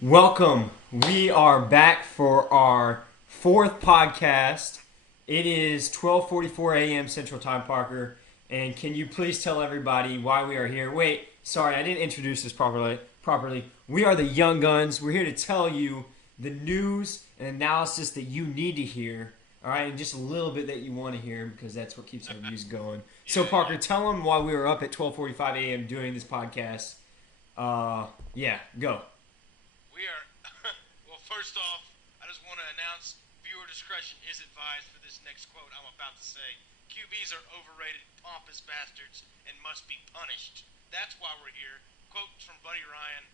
Welcome. We are back for our fourth podcast. It is 12:44 a.m. Central Time, Parker. And can you please tell everybody why we are here? Wait, sorry, I didn't introduce this properly. We are the Young Guns. We're here to tell you the news and analysis that you need to hear. All right, and just a little bit that you want to hear because that's what keeps our views going. So, Parker, tell them why we were up at 12:45 a.m. doing this podcast. Yeah, go. We are. Well, first off, I just want to announce viewer discretion is advised for this next quote I'm about to say. QBs are overrated, pompous bastards, and must be punished. That's why we're here. Quote from Buddy Ryan.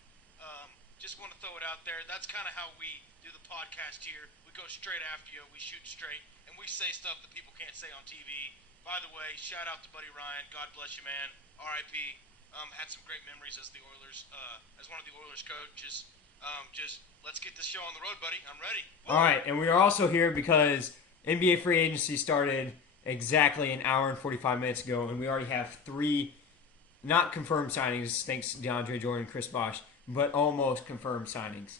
Just want to throw it out there. That's kind of how we do the podcast here. We go straight after you. We shoot straight, and we say stuff that people can't say on TV. By the way, shout out to Buddy Ryan. God bless you, man. R.I.P. Had some great memories as the Oilers, as one of the Oilers coaches. Just let's get this show on the road, buddy. I'm ready. All right, and we are also here because NBA free agency started exactly an hour and 45 minutes ago, and we already have three not confirmed signings, thanks to DeAndre Jordan and Chris Bosh, but almost confirmed signings.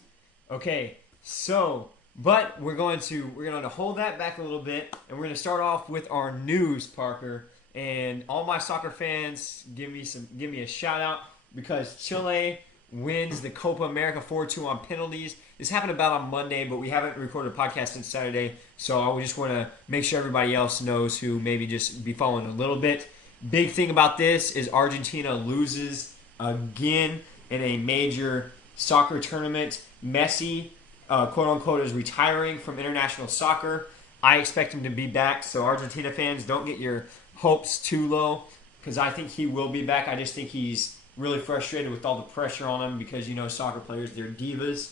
Okay, so but we're going to hold that back a little bit, and we're going to start off with our news, Parker. And all my soccer fans, give me a shout out because Chile wins the Copa America 4-2 on penalties. This happened about on Monday, but we haven't recorded a podcast since Saturday, so I just want to make sure everybody else knows who maybe just be following a little bit. Big thing about this is Argentina loses again in a major soccer tournament. Messi, quote unquote, is retiring from international soccer. I expect him to be back, so Argentina fans, don't get your hopes too low because I think he will be back. I just think he's really frustrated with all the pressure on him because, soccer players, they're divas.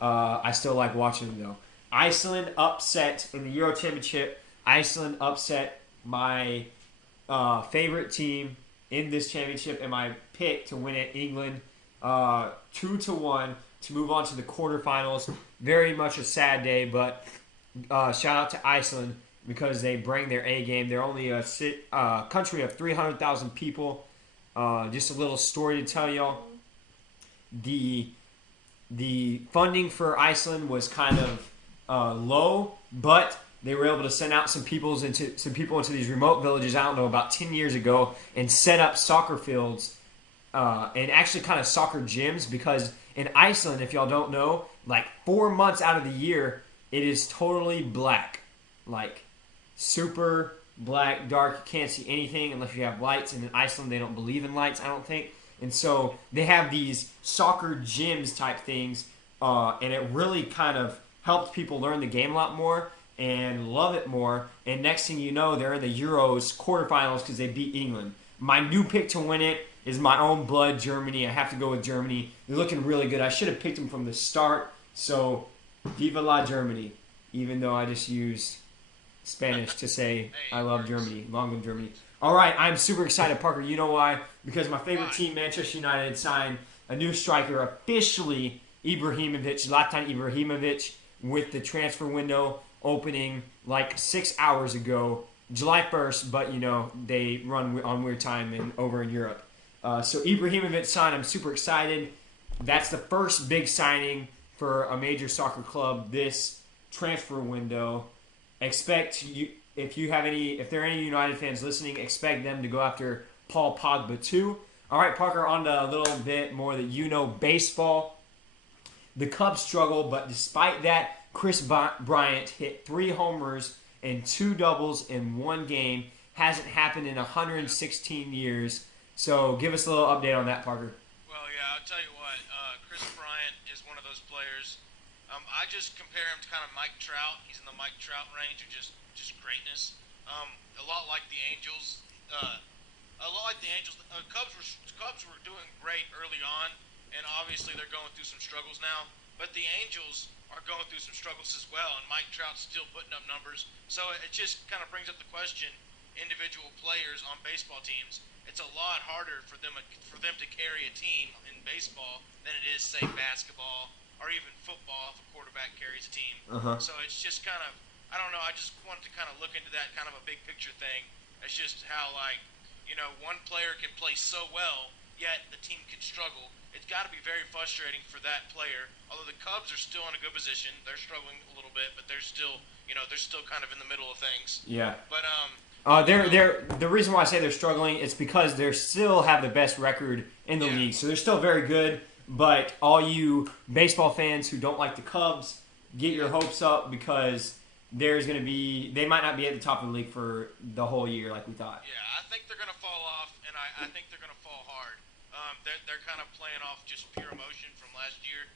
I still like watching them, though. Iceland upset in the Euro Championship. Iceland upset my favorite team in this championship and my pick to win it, England, 2-1 to move on to the quarterfinals. Very much a sad day, but shout out to Iceland because they bring their A game. They're only a country of 300,000 people. Just a little story to tell y'all. The funding for Iceland was kind of low, but they were able to send out some people into these remote villages. I don't know, about 10 years ago, and set up soccer fields and actually kind of soccer gyms because in Iceland, if y'all don't know, like 4 months out of the year, it is totally black, like super black, dark. You can't see anything unless you have lights. And in Iceland, they don't believe in lights, I don't think. And so they have these soccer gyms type things, and it really kind of helped people learn the game a lot more and love it more. And next thing you know, they're in the Euros quarterfinals because they beat England. My new pick to win it is my own blood, Germany. I have to go with Germany. They're looking really good. I should have picked them from the start. So, Viva la Germany, even though I just used Spanish to say I love Germany. Long live Germany. All right, I'm super excited, Parker. You know why? Because my favorite team, Manchester United, signed a new striker, officially Zlatan Ibrahimovic, with the transfer window opening like 6 hours ago, July 1st, but they run on weird time over in Europe. So Ibrahimovic signed. I'm super excited. That's the first big signing for a major soccer club this transfer window. Expect you if there are any United fans listening, expect them to go after Paul Pogba too. All right, Parker, on to a little bit more that baseball. The Cubs struggle, but despite that, Chris Bryant hit 3 homers and 2 doubles in one game. Hasn't happened in 116 years. So give us a little update on that, Parker. Well, yeah, I'll tell you what. Chris Bryant is one of those players. I just compare him to kind of Mike Trout. He's in the Mike Trout range of just greatness. A lot like the Angels. Cubs were doing great early on, and obviously they're going through some struggles now. But the Angels are going through some struggles as well, and Mike Trout's still putting up numbers. So it just kind of brings up the question: individual players on baseball teams. It's a lot harder for them to carry a team in baseball than it is, say, basketball or even football if a quarterback carries a team. So it's just kind of, I don't know, I just wanted to kind of look into that kind of a big picture thing. It's just how, one player can play so well, yet the team can struggle. it's got to be very frustrating for that player. Although the Cubs are still in a good position, they're struggling a little bit, but they're still, they're still kind of in the middle of things. Yeah. But They're the reason why I say they're struggling is because they still have the best record in the league, so they're still very good. But all you baseball fans who don't like the Cubs, get your hopes up because they might not be at the top of the league for the whole year like we thought. Yeah, I think they're going to fall off, and I think they're going to fall hard. They're kind of playing off just pure emotion from last year.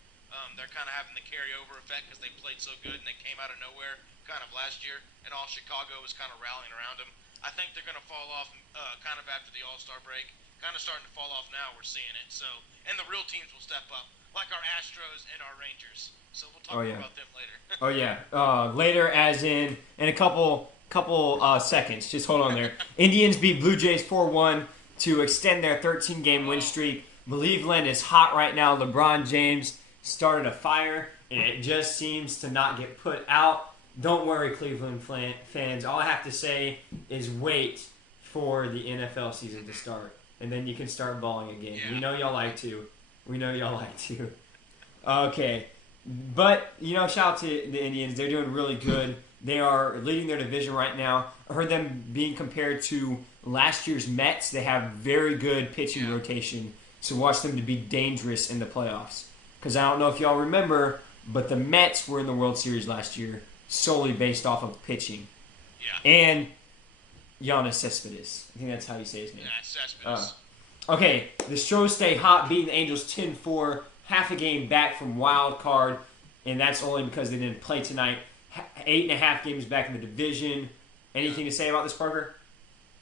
They're kind of having the carryover effect because they played so good and they came out of nowhere kind of last year, and all Chicago was kind of rallying around them. I think they're going to fall off kind of after the All-Star break. Kind of starting to fall off now. We're seeing it. So, and the real teams will step up, like our Astros and our Rangers. So we'll talk more about them later. Oh yeah, later, as in a couple seconds. Just hold on there. Indians beat Blue Jays 4-1 to extend their 13-game win streak. Cleveland is hot right now. LeBron James started a fire, and it just seems to not get put out. Don't worry, Cleveland fans. All I have to say is wait for the NFL season to start, and then you can start balling again. Yeah. We know y'all like to. Okay. But, shout out to the Indians. They're doing really good. They are leading their division right now. I heard them being compared to last year's Mets. They have very good pitching rotation, so watch them to be dangerous in the playoffs. Because I don't know if y'all remember, but the Mets were in the World Series last year solely based off of pitching. Yeah. And Giannis Cespedes. I think that's how you say his name. Yeah, Cespedes. Okay, the Stros stay hot, beating the Angels 10-4, half a game back from wild card, and that's only because they didn't play tonight. 8.5 games back in the division. Anything to say about this, Parker?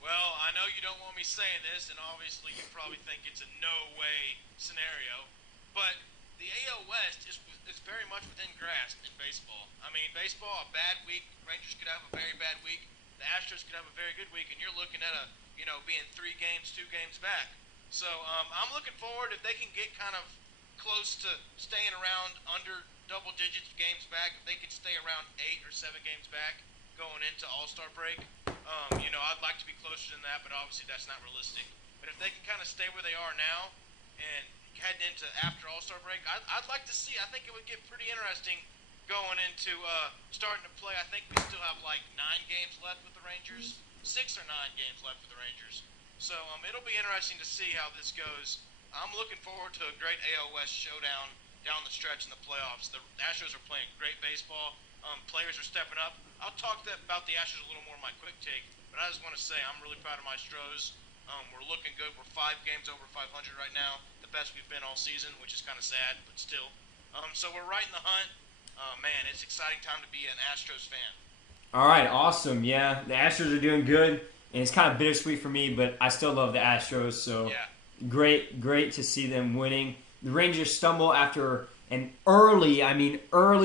Well, I know you don't want me saying this, and obviously you probably think it's a no-way scenario, but the AL West is very much within grasp in baseball. I mean, baseball, a bad week, Rangers could have a very bad week, the Astros could have a very good week, and you're looking at being 3 games, 2 games back. So I'm looking forward if they can get kind of close to staying around under double digits games back. If they can stay around 8 or 7 games back going into All-Star break, I'd like to be closer than that, but obviously that's not realistic. But if they can kind of stay where they are now and heading into after All-Star break, I'd like to see. I think it would get pretty interesting going into starting to play. I think we still have like 9 games left with the Rangers, 6 or 9 games left with the Rangers. So it'll be interesting to see how this goes. I'm looking forward to a great AL West showdown down the stretch in the playoffs. The Astros are playing great baseball. Players are stepping up. I'll talk about the Astros a little more in my quick take, but I just want to say I'm really proud of my Stros. We're looking good. We're 5 games over 500 right now, the best we've been all season, which is kind of sad, but still. So we're right in the hunt. Man, it's an exciting time to be an Astros fan. All right, awesome. Yeah, the Astros are doing good, and it's kind of bittersweet for me, but I still love the Astros, so great to see them winning. The Rangers stumble after an early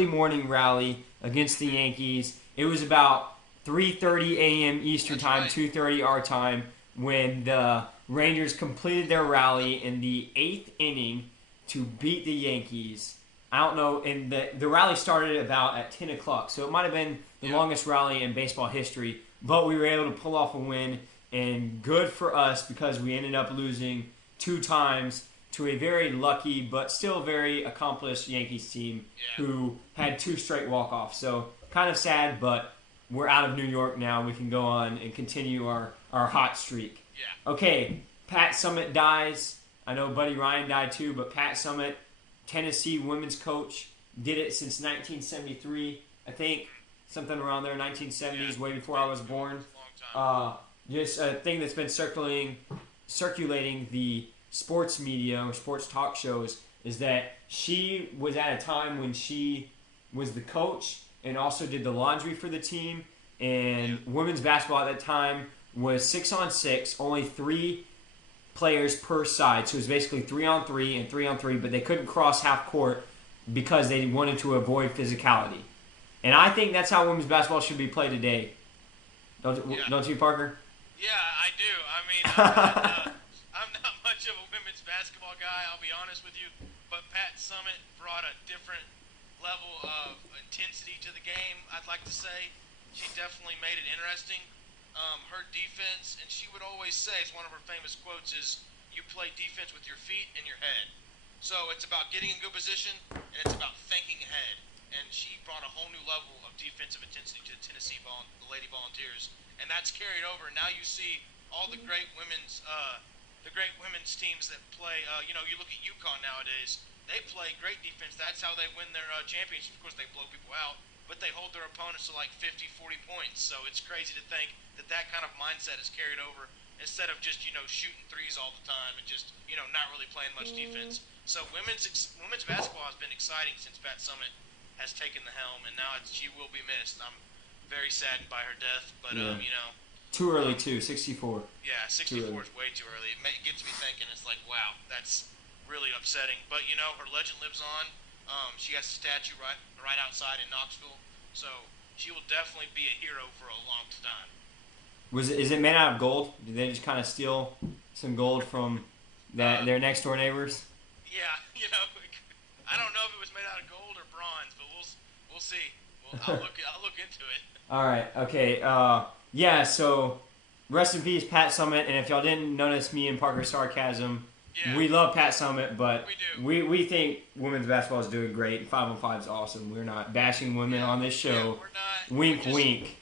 morning rally against the Yankees. It was about 3:30 a.m. Eastern Time, 2:30 our time, when the Rangers completed their rally in the 8th inning to beat the Yankees. I don't know, and the rally started at 10 o'clock, so it might have been the longest rally in baseball history, but we were able to pull off a win, and good for us because we ended up losing 2 times to a very lucky but still very accomplished Yankees team who had 2 straight walk-offs. So kind of sad, but we're out of New York now. We can go on and continue our hot streak. Yeah. Okay, Pat Summitt dies. I know Buddy Ryan died too, but Pat Summitt, Tennessee women's coach, did it since 1973, I think, something around there, 1970s, way before I was born. Just a thing that's been circulating the sports media or sports talk shows is that she was at a time when she was the coach and also did the laundry for the team, and women's basketball at that time was 6-on-6, only 3 players per side, so it was basically 3-on-3 and 3-on-3, but they couldn't cross half court because they wanted to avoid physicality. And I think that's how women's basketball should be played today. Don't you, Parker? Yeah, I do. I mean, I'm not much of a women's basketball guy, I'll be honest with you, but Pat Summitt brought a different level of intensity to the game, I'd like to say. She definitely made it interesting. Her defense, and she would always say, it's one of her famous quotes, is you play defense with your feet and your head. So it's about getting in good position, and it's about thinking ahead. And she brought a whole new level of defensive intensity to the Lady Volunteers, and that's carried over. And now you see all the great women's teams that play. You look at UConn nowadays; they play great defense. That's how they win their championships. Of course, they blow people out, but they hold their opponents to like 50, 40 points. So it's crazy to think that that kind of mindset is carried over instead of just shooting threes all the time and just not really playing much defense. So women's basketball has been exciting since Pat Summit has taken the helm, and now she will be missed. I'm very saddened by her death, but Yeah. Too early too. 64. yeah, 64 is way too early. It gets me thinking. It's like, wow, that's really upsetting. But her legend lives on. She has a statue right outside in Knoxville, so she will definitely be a hero for a long time. Is it made out of gold? Did they just kind of steal some gold from their next door neighbors? Yeah, I don't know if it was made out of gold or bronze, but we'll see. I'll look into it. All right. Okay. Yeah. So, rest in peace, Pat Summit. And if y'all didn't notice me and Parker's sarcasm, Yeah, we love Pat Summit, but we do. we think women's basketball is doing great. 5-on-5 is awesome. We're not bashing women on this Yeah, show. we're not. Wink, wink.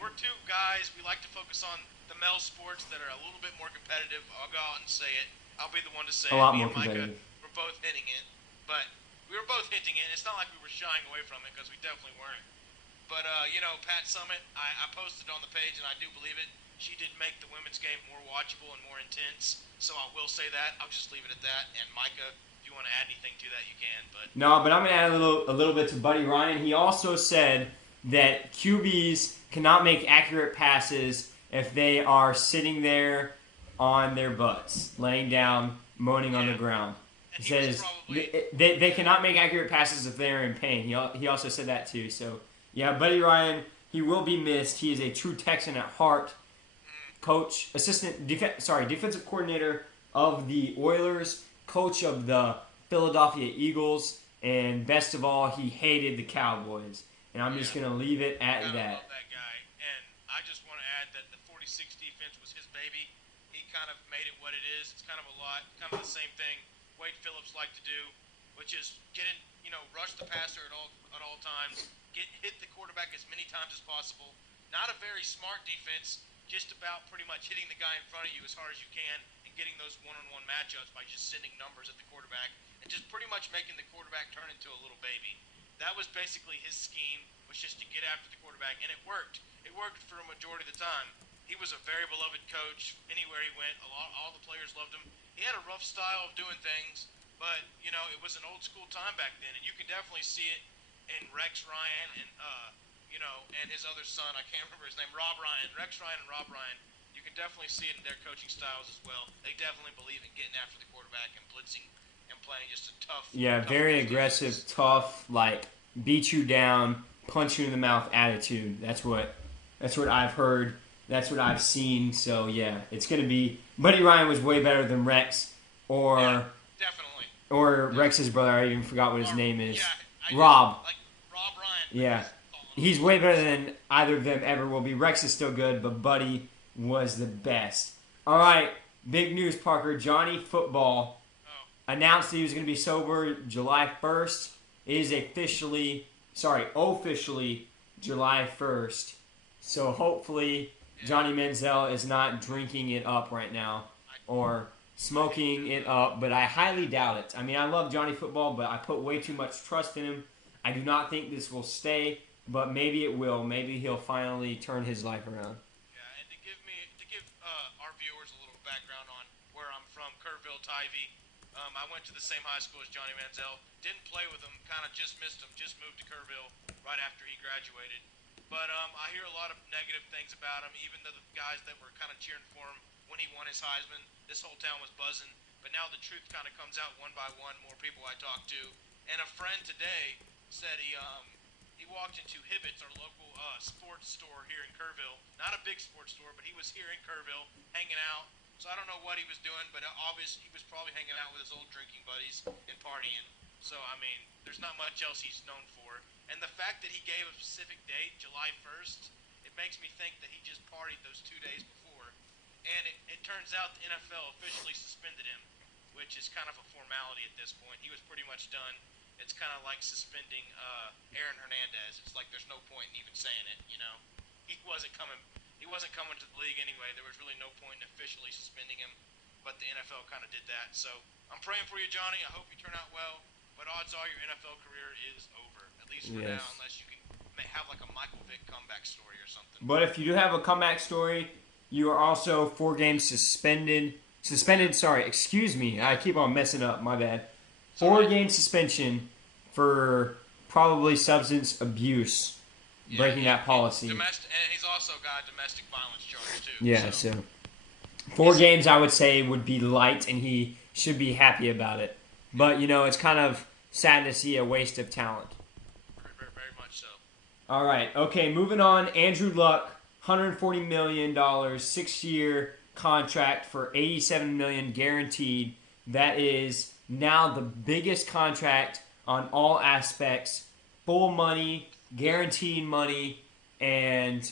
We're two guys. We like to focus on the male sports that are a little bit more competitive. I'll go out and say it. I'll be the one to say A it. lot Me more and Micah, competitive. we're both hitting it, but we were both hinting it. It's not like we were shying away from it because we definitely weren't. But Pat Summit, I posted on the page, and I do believe it. She did make the women's game more watchable and more intense. So I will say that. I'll just leave it at that. And Micah, if you want to add anything to that, you can. But No, but I'm gonna add a little bit to Buddy Ryan. He also said that QBs cannot make accurate passes if they are sitting there on their butts, laying down, moaning on the ground. and He he was says probably they cannot make accurate passes if they are in pain. He also said that too. So yeah, Buddy Ryan, he will be missed. He is a true Texan at heart. Coach, defensive coordinator of the Oilers, coach of the Philadelphia Eagles, and best of all, he hated the Cowboys. And I'm just gonna leave it at gotta that. love that guy. And I just want to add that the 46 defense was his baby. He kind of made it what it is. It's kind of kind of the same thing Wade Phillips liked to do, which is rush the passer at all times, hit the quarterback as many times as possible. Not a very smart defense, just about pretty much hitting the guy in front of you as hard as you can and getting those one-on-one matchups by just sending numbers at the quarterback and just pretty much making the quarterback turn into a little baby. That was basically his scheme, was just to get after the quarterback, and it worked. It worked for a majority of the time. He was a very beloved coach anywhere he went. All the players loved him. He had a rough style of doing things, but it was an old school time back then, and you can definitely see it in Rex Ryan and and his other son. I can't remember his name. Rob Ryan, Rex Ryan, and Rob Ryan. You can definitely see it in their coaching styles as well. They definitely believe in getting after the quarterback and blitzing and playing just a tough. Yeah, tough very defense. aggressive, tough, like beat you down, punch you in the mouth attitude. That's what I've heard. That's what I've seen. So yeah, it's gonna be. Buddy Ryan was way better than Rex, Yeah, definitely. or Rex's brother. I even forgot what his name is. Yeah, Rob. Like Rob Ryan. Yeah. He's way better than either of them ever will be. Rex is still good, but Buddy was the best. All right, big news, Parker. Johnny Football Oh, announced that he was going to be sober July 1st. It is officially July 1st. So hopefully Johnny Manziel is not drinking it up right now or smoking it up, but I highly doubt it. I mean, I love Johnny Football, but I put way too much trust in him. I do not think this will stay, but maybe it will. Maybe he'll finally turn his life around. yeah, and to give our viewers a little background on where I'm from, Kerrville, Tivy. I went to the same high school as Johnny Manziel. Didn't play with him. Kind of just missed him. Just moved to Kerrville right after he graduated. But I hear a lot of negative things about him. Even the guys that were kind of cheering for him when he won his Heisman, this whole town was buzzing. But now the truth kind of comes out one by one. More people I talk to, and a friend today said he walked into Hibbett's, our local sports store here in Kerrville. Not a big sports store, but he was here in Kerrville hanging out. So I don't know what he was doing, but obviously he was probably hanging out with his old drinking buddies and partying. So I mean, there's not much else he's known for. And the fact that he gave a specific date, July 1st, it makes me think that he just partied those 2 days before. And it turns out the NFL officially suspended him which is kind of a formality at this point. He was pretty much done. It's kind of like suspending Aaron Hernandez. It's like there's no point in even saying it. He wasn't coming. He wasn't coming to the league anyway. There was really no point in officially suspending him, but the NFL kind of did that. So I'm praying for you, Johnny. I hope you turn out well. But odds are your NFL career is over, at least for now, unless you can have like a Michael Vick comeback story or something. But if you do have a comeback story, you are also 4 games suspended. Sorry, excuse me. I keep on messing up. My bad. 4-game suspension for probably substance abuse, breaking that policy. And he's also got a domestic violence charge too. Yeah, so 4 games I would say would be light, and he should be happy about it. But it's kind of sad to see a waste of talent. Very, very much so. All right, okay, moving on. Andrew Luck, $140 million, 6-year contract for $87 million guaranteed. That is now the biggest contract on all aspects: full money, guaranteed money, and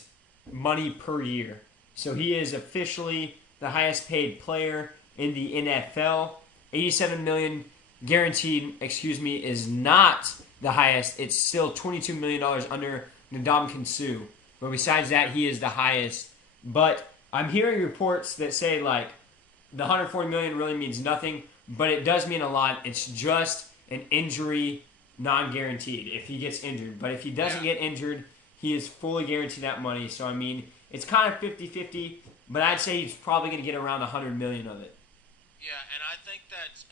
money per year. So he is officially the highest paid player in the NFL. $87 million guaranteed, is not the highest. It's still $22 million under Ndamukong. But besides that, he is the highest. But I'm hearing reports that say like the $140 million really means nothing, but it does mean a lot. It's just an injury, non-guaranteed if he gets injured. But if he doesn't get injured, he is fully guaranteed that money. So, I mean, it's kind of 50-50, but I'd say he's probably going to get around $100 million of it. Yeah, and I think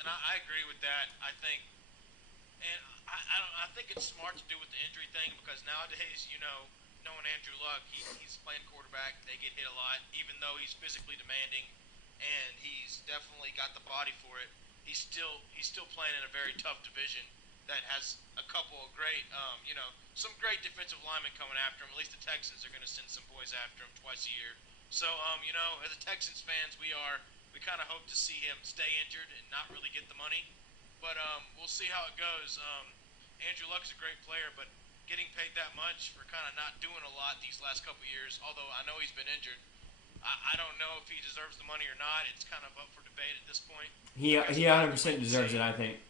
I agree with that. I think it's smart to do with the injury thing because nowadays, knowing Andrew Luck, he's playing quarterback. They get hit a lot, even though he's physically demanding, and he's definitely got the body for it. He's still playing in a very tough division that has a couple of great, some great defensive linemen coming after him. At least the Texans are going to send some boys after him twice a year. So, as the Texans fans, we kind of hope to see him stay injured and not really get the money. But we'll see how it goes. Andrew Luck is a great player, but getting paid that much for kind of not doing a lot these last couple of years, although I know he's been injured, I don't know if he deserves the money or not. It's kind of up for debate at this point. He 100% deserves it, I think.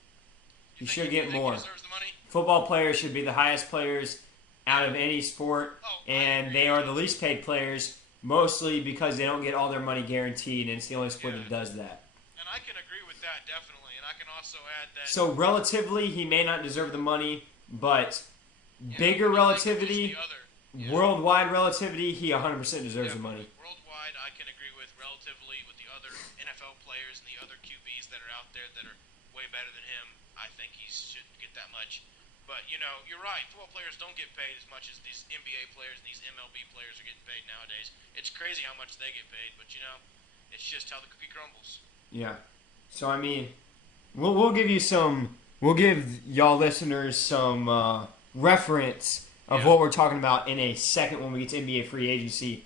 He should get more. He deserves the money? Football players should be the highest players out of any sport, and they are the least paid players, mostly because they don't get all their money guaranteed, and it's the only sport that does that. And I can agree with that, definitely. And I can also add that... So, relatively, he may not deserve the money, but bigger relativity, worldwide relativity, he 100% deserves the money. Worldwide, I can agree with relatively with the other NFL players and the other QBs that are out there that are way better than him. I think he shouldn't get that much. But, you're right. Football players don't get paid as much as these NBA players and these MLB players are getting paid nowadays. It's crazy how much they get paid, but, it's just how the cookie crumbles. Yeah. So, I mean, we'll give y'all listeners some reference of what we're talking about in a second when we get to NBA free agency.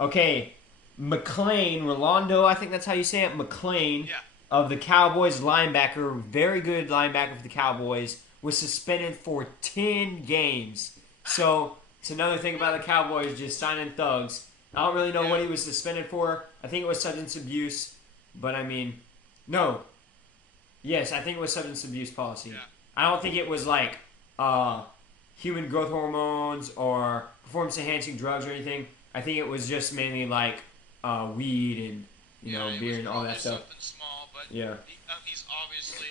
Okay, Rolando, I think that's how you say it, McClain, of the Cowboys, linebacker, very good linebacker for the Cowboys, was suspended for 10 games. So, it's another thing about the Cowboys just signing thugs. I don't really know what he was suspended for. I think it was substance abuse, but I mean, no. Yes, I think it was substance abuse policy. Yeah. I don't think it was like human growth hormones or performance-enhancing drugs or anything. I think it was just mainly like weed and beer and all that stuff. Something small, but he's obviously.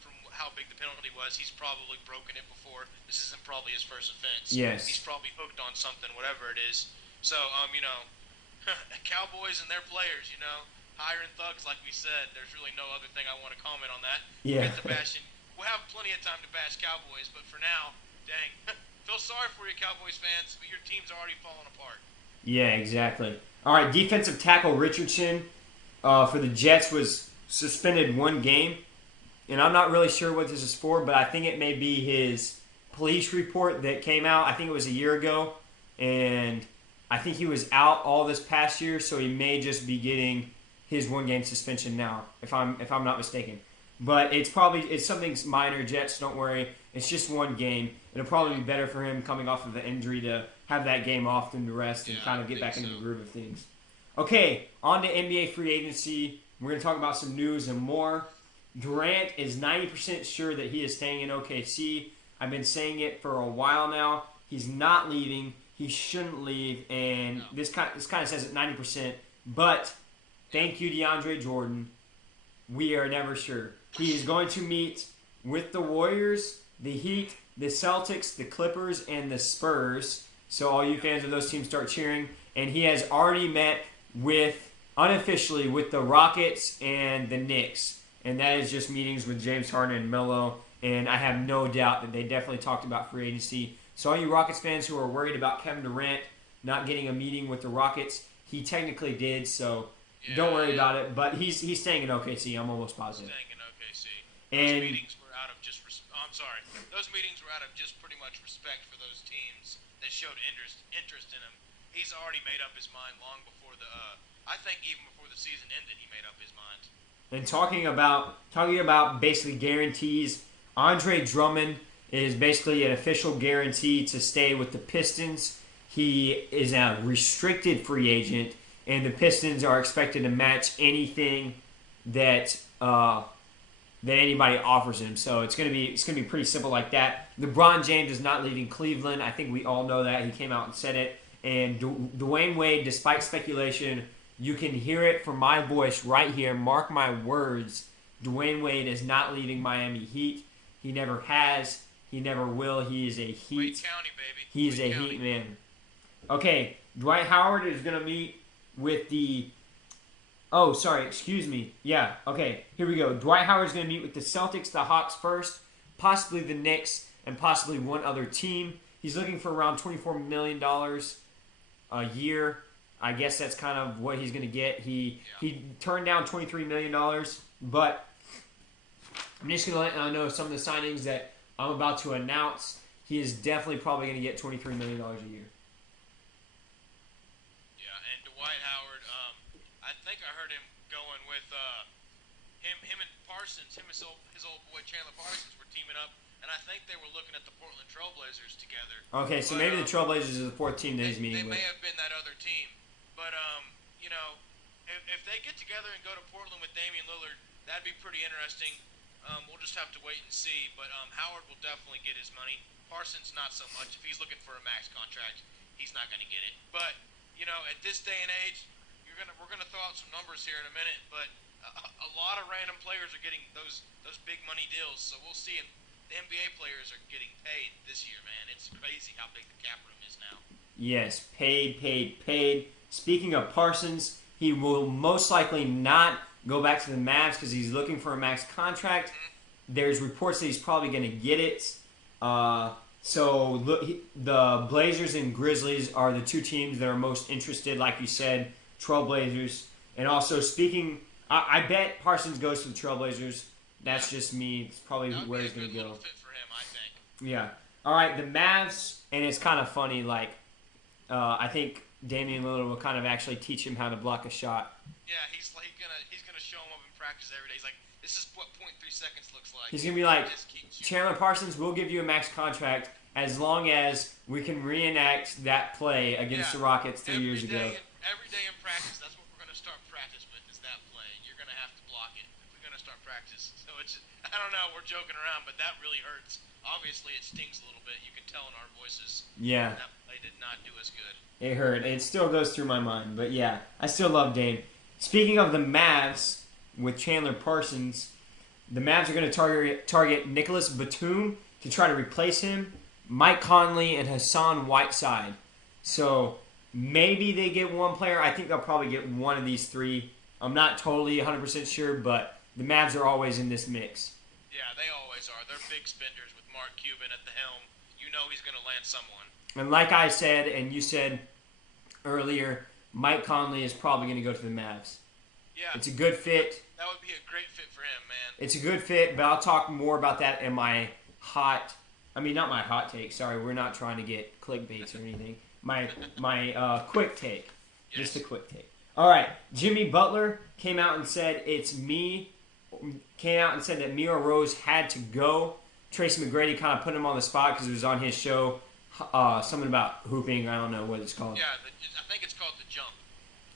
From how big the penalty was, he's probably broken it before. This isn't probably his first offense. Yes, he's probably hooked on something, whatever it is. So, Cowboys and their players, hiring thugs, like we said. There's really no other thing I want to comment on that. Yeah. We'll have plenty of time to bash Cowboys, but for now, dang, feel sorry for you, Cowboys fans, but your team's already falling apart. Yeah, exactly. All right, defensive tackle Richardson for the Jets was suspended 1 game, and I'm not really sure what this is for, but I think it may be his police report that came out. I think it was a year ago, and I think he was out all this past year, so he may just be getting his 1-game suspension now, if I'm not mistaken. But it's something minor, Jets, don't worry. It's just 1 game. It'll probably be better for him coming off of the injury to have that game off than to rest and kind of get back into the groove of things. Okay, on to NBA free agency. We're going to talk about some news and more. Durant is 90% sure that he is staying in OKC. I've been saying it for a while now. He's not leaving. He shouldn't leave, and this kind of says it 90%. But thank you, DeAndre Jordan. We are never sure. He is going to meet with the Warriors, the Heat, the Celtics, the Clippers, and the Spurs. So all you fans of those teams start cheering. And he has already met unofficially with the Rockets and the Knicks. And that is just meetings with James Harden and Melo. And I have no doubt that they definitely talked about free agency. So all you Rockets fans who are worried about Kevin Durant not getting a meeting with the Rockets, he technically did, so don't worry about it. But he's staying in OKC, I'm almost positive. Staying in OKC. And meetings were out of just those meetings were out of just pretty much respect for those teams that showed interest in him. He's already made up his mind long before I think even before the season ended, he made up his mind. And talking about basically guarantees, Andre Drummond is basically an official guarantee to stay with the Pistons. He is a restricted free agent, and the Pistons are expected to match anything that anybody offers him. So it's gonna be pretty simple like that. LeBron James is not leaving Cleveland. I think we all know that. He came out and said it. And Dwayne Wade, despite speculation, you can hear it from my voice right here. Mark my words. Dwayne Wade is not leaving Miami Heat. He never has. He never will. He is a Heat. Wade County, baby. He is a Heat man. Okay, Dwight Howard is going to meet with the... Oh, sorry, excuse me. Yeah, okay, here we go. Dwight Howard is going to meet with the Celtics, the Hawks first, possibly the Knicks, and possibly one other team. He's looking for around $24 million a year. I guess that's kind of what he's going to get. He turned down $23 million, but I'm just going to let you know some of the signings that I'm about to announce. He is definitely probably going to get $23 million a year. Yeah, and Dwight Howard, I think I heard him going with him and Parsons, his old boy Chandler Parsons were teaming up, and I think they were looking at the Portland Trailblazers together. Okay, so maybe the Trailblazers is the fourth team that he's meeting with. They may have been that other team, but if they get together and go to Portland with Damian Lillard, that'd be pretty interesting. We'll just have to wait and see, but Howard will definitely get his money. Parsons not so much. If he's looking for a max contract, he's not going to get it. But at this day and age, we're gonna throw out some numbers here in a minute, but a lot of random players are getting those big money deals. So we'll see if the NBA players are getting paid this year, man. It's crazy how big the cap room is now. Yes, paid. Speaking of Parsons, he will most likely not go back to the Mavs because he's looking for a max contract. Mm-hmm. There's reports that he's probably going to get it. So the Blazers and Grizzlies are the two teams that are most interested, like you said, Trailblazers. And also I bet Parsons goes to the Trailblazers. That's just me. It's probably where he's going to go. Fit for him, I think. Yeah. All right, the Mavs, and it's kind of funny, I think Damian Lillard will kind of actually teach him how to block a shot. Yeah, he's gonna show him up in practice every day. He's like, this is what 0.3 seconds looks like. He's gonna be like, Chandler Parsons, we'll give you a max contract as long as we can reenact that play against the Rockets 3 years ago. Every day in practice, that's what we're gonna start practice with is that play. You're gonna have to block it. We're gonna start practice. So I don't know, we're joking around, but that really hurts. Obviously, it stings a little bit. You can tell in our voices. Yeah. That play did not do us good. It hurt. It still goes through my mind. But yeah, I still love Dame. Speaking of the Mavs with Chandler Parsons, the Mavs are going to target Nicholas Batum to try to replace him, Mike Conley, and Hassan Whiteside. So maybe they get one player. I think they'll probably get one of these three. I'm not totally 100% sure, but the Mavs are always in this mix. Yeah, they always are. They're big spenders with Mark Cuban at the helm. You know he's going to land someone. And like I said, and you said earlier, Mike Conley is probably going to go to the Mavs. Yeah. It's a good fit. That would be a great fit for him, man. It's a good fit, but I'll talk more about that in my not my hot take. Sorry, we're not trying to get clickbaits or anything. My quick take. Yes. Just a quick take. All right. Jimmy Butler came out and said that Miro Rose had to go. Tracy McGrady kind of put him on the spot because it was on his show. Something about hooping. I don't know what it's called. Yeah, I think it's called The Jump.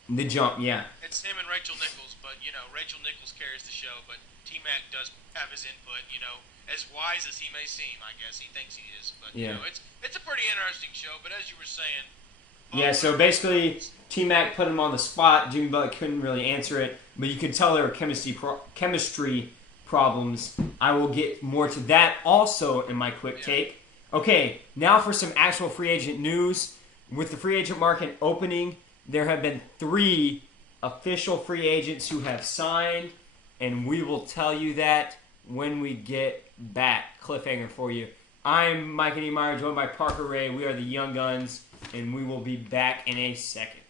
The jump, yeah. It's him and Rachel Nichols, but Rachel Nichols carries the show, but T Mac does have his input. As wise as he may seem, I guess he thinks he is, but Yeah. it's a pretty interesting show. But as you were saying, Yeah, so basically, T-Mac put him on the spot. Jimmy Butler couldn't really answer it, but you could tell there were chemistry problems. I will get more to that also in my quick take. Okay, now for some actual free agent news. With the free agent market opening, there have been 3 official free agents who have signed, and we will tell you that when we get back. Cliffhanger for you. I'm Mike Niemeyer, joined by Parker Ray. We are the Young Guns, and we will be back in a second.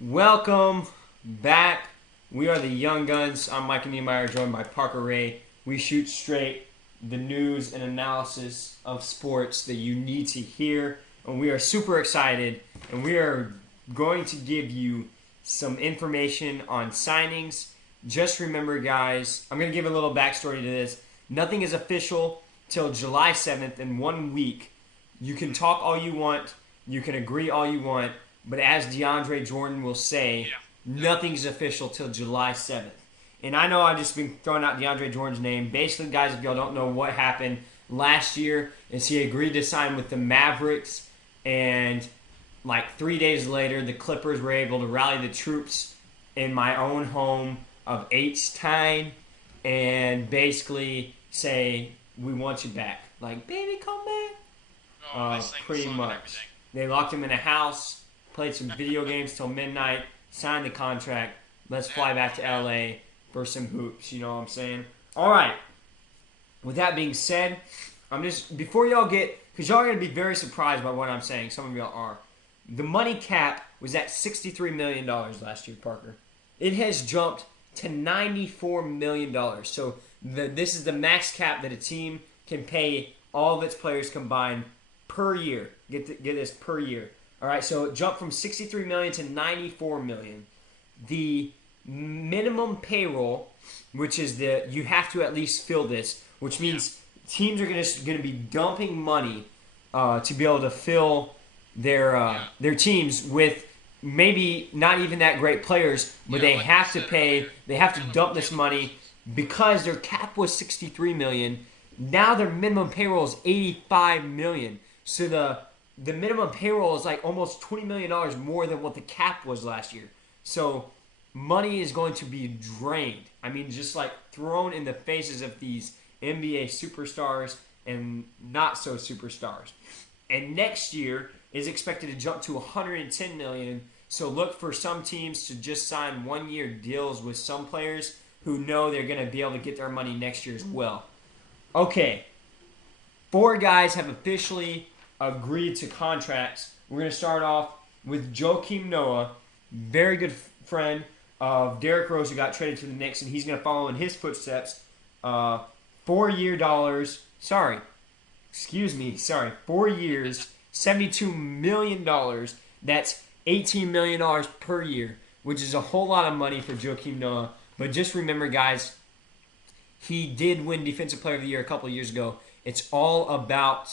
Welcome back. We are the Young Guns. I'm Mike Niemeyer, joined by Parker Ray. We shoot straight the news and analysis of sports that you need to hear, and we are super excited, and we are going to give you some information on signings. Just remember, guys, I'm going to give a little backstory to this. Nothing is official till July 7th in 1 week. You can talk all you want. You can agree all you want. But as DeAndre Jordan will say, nothing's official till July 7th. And I know I've just been throwing out DeAndre Jordan's name. Basically, guys, if y'all don't know what happened last year, is he agreed to sign with the Mavericks. And like 3 days later, the Clippers were able to rally the troops in my own home of H-Time and basically say, we want you back. Like, baby, come back. Pretty much. They locked him in a house, played some video games till midnight, signed the contract. Let's fly back to LA for some hoops. You know what I'm saying? All right. With that being said, before y'all get, because y'all are going to be very surprised by what I'm saying. Some of y'all are. The money cap was at $63 million last year, Parker. It has jumped to $94 million. So this is the max cap that a team can pay all of its players combined per year. Get this, per year. All right, so it jumped from $63 million to $94 million. The minimum payroll, which is you have to at least fill this, which means teams are going to be dumping money to be able to fill their teams with maybe not even that great players, but they have to pay. They have to dump this money because their cap was $63 million. Now their minimum payroll is $85 million. So the minimum payroll is like almost $20 million more than what the cap was last year. So money is going to be drained. I mean, just like thrown in the faces of these NBA superstars and not so superstars. And next year is expected to jump to $110 million. So look for some teams to just sign 1-year deals with some players who know they're going to be able to get their money next year as well. Okay, 4 guys have officially agreed to contracts. We're going to start off with Joakim Noah, very good friend of Derrick Rose, who got traded to the Knicks, and he's going to follow in his footsteps. 4-year dollars. 4 years, $72 million. That's $18 million per year, which is a whole lot of money for Joakim Noah. But just remember, guys, he did win Defensive Player of the Year a couple of years ago. It's all about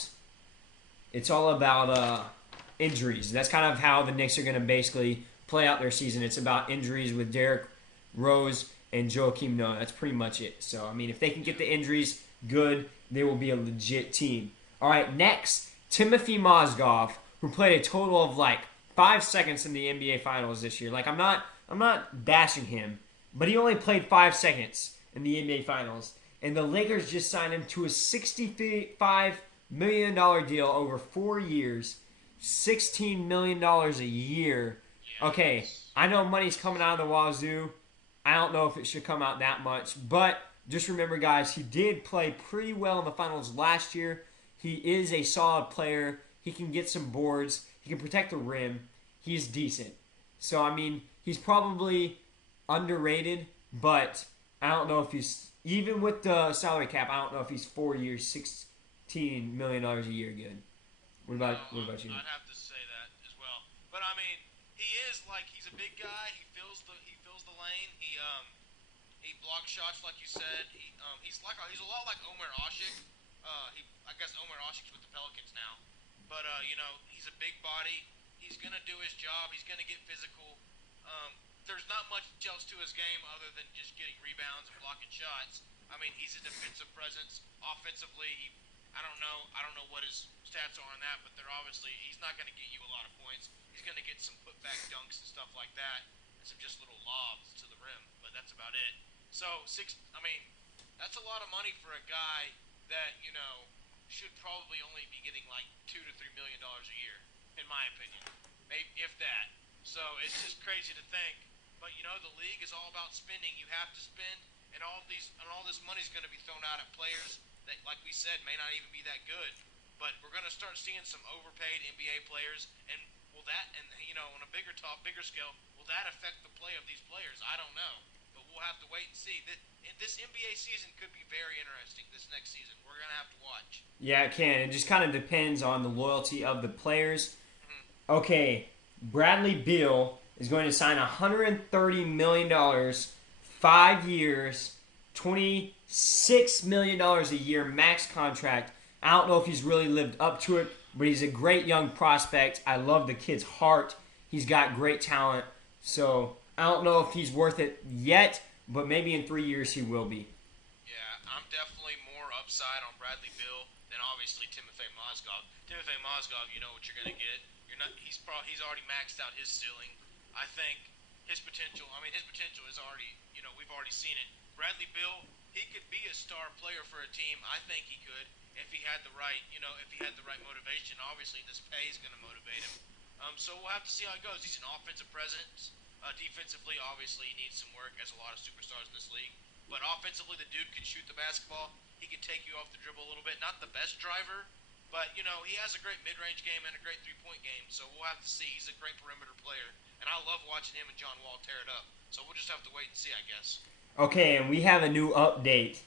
injuries. That's kind of how the Knicks are going to basically play out their season. It's about injuries with Derrick Rose and Joakim Noah. That's pretty much it. So, I mean, if they can get the injuries, good. They will be a legit team. All right, next, Timothy Mozgov, who played a total of like 5 seconds in the NBA Finals this year. Like, I'm not bashing him, but he only played 5 seconds in the NBA Finals. And the Lakers just signed him to a $65 million deal over 4 years, $16 million a year. Okay, I know money's coming out of the wazoo. I don't know if it should come out that much, but just remember, guys, he did play pretty well in the finals last year. He is a solid player. He can get some boards. He can protect the rim. He's decent. So, I mean, he's probably underrated, but I don't know if he's, even with the salary cap, I don't know if he's 4 years, $16 million a year good. What about you? I'd have to say that as well. But, I mean, he's a big guy. He fills the lane. He blocks shots, like you said. He's a lot like Omer Asik. I guess Omer Asik's with the Pelicans now, but he's a big body. He's gonna do his job. He's gonna get physical. There's not much else to his game other than just getting rebounds and blocking shots. I mean, he's a defensive presence. Offensively, I don't know. I don't know what his stats are on that, but they're obviously he's not going to get you a lot of points. He's going to get some putback dunks and stuff like that, and some just little lobs to the rim. But that's about it. So I mean, that's a lot of money for a guy that should probably only be getting like $2 to $3 million a year, in my opinion, maybe if that. So it's just crazy to think. But the league is all about spending. You have to spend, and all this money is going to be thrown out at players that, like we said, may not even be that good. But we're going to start seeing some overpaid NBA players, and will that, and on a bigger scale, will that affect the play of these players? I don't know, but we'll have to wait and see. This NBA season could be very interesting. This next season, we're going to have to watch. Yeah, it can. It just kind of depends on the loyalty of the players. Mm-hmm. Okay, Bradley Beal is going to sign $130 million, 5 years, $26 million a year max contract. I don't know if he's really lived up to it, but he's a great young prospect. I love the kid's heart. He's got great talent. So I don't know if he's worth it yet, but maybe in 3 years he will be. Yeah, I'm definitely more upside on Bradley Beal than obviously Timofey Mozgov. Timofey Mozgov, you know what you're going to get. He's already maxed out his ceiling. I think his potential is already, we've already seen it. Bradley Beal, he could be a star player for a team. I think he could if he had the right, motivation. Obviously, this pay is going to motivate him. So we'll have to see how it goes. He's an offensive presence. Defensively, obviously, he needs some work, as a lot of superstars in this league. But offensively, the dude can shoot the basketball. He can take you off the dribble a little bit. Not the best driver, but, he has a great mid-range game and a great three-point game. So we'll have to see. He's a great perimeter player. And I love watching him and John Wall tear it up. So we'll just have to wait and see, I guess. Okay, and we have a new update.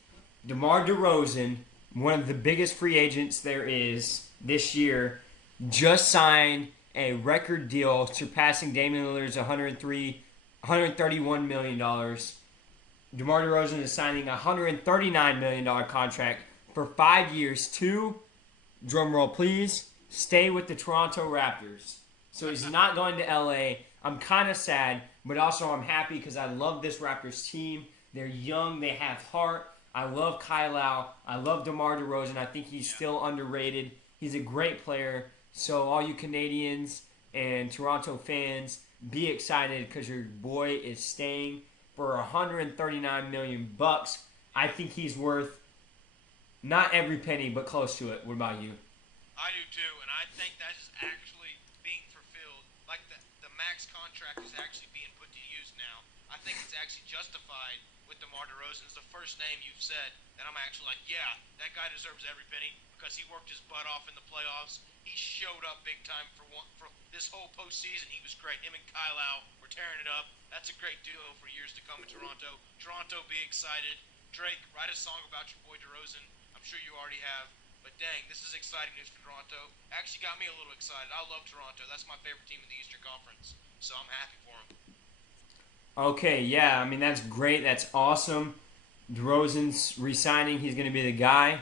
DeMar DeRozan, one of the biggest free agents there is this year, just signed a record deal surpassing Damian Lillard's $131 million. DeMar DeRozan is signing a $139 million contract for 5 years to, drumroll please, stay with the Toronto Raptors. So he's not going to LA. I'm kind of sad, but also I'm happy because I love this Raptors team. They're young. They have heart. I love Kyle Lau. I love DeMar DeRozan. I think he's still underrated. He's a great player. So all you Canadians and Toronto fans, be excited because your boy is staying for $139 million. I think he's worth not every penny, but close to it. What about you? I do too, and I think that is actually being fulfilled. Like the max contract is actually being put to use now. I think it's actually justified with DeMar DeRozan. It's the first name you've said that I'm actually like, yeah, that guy deserves every penny because he worked his butt off in the playoffs. He showed up big time for this whole postseason. He was great. Him and Kyle Lau were tearing it up. That's a great duo for years to come in Toronto. Toronto, be excited. Drake, write a song about your boy DeRozan. I'm sure you already have. But dang, this is exciting news for Toronto. Actually got me a little excited. I love Toronto. That's my favorite team in the Eastern Conference. So I'm happy for them. Okay, yeah, I mean, that's great. That's awesome. DeRozan's re-signing. He's going to be the guy.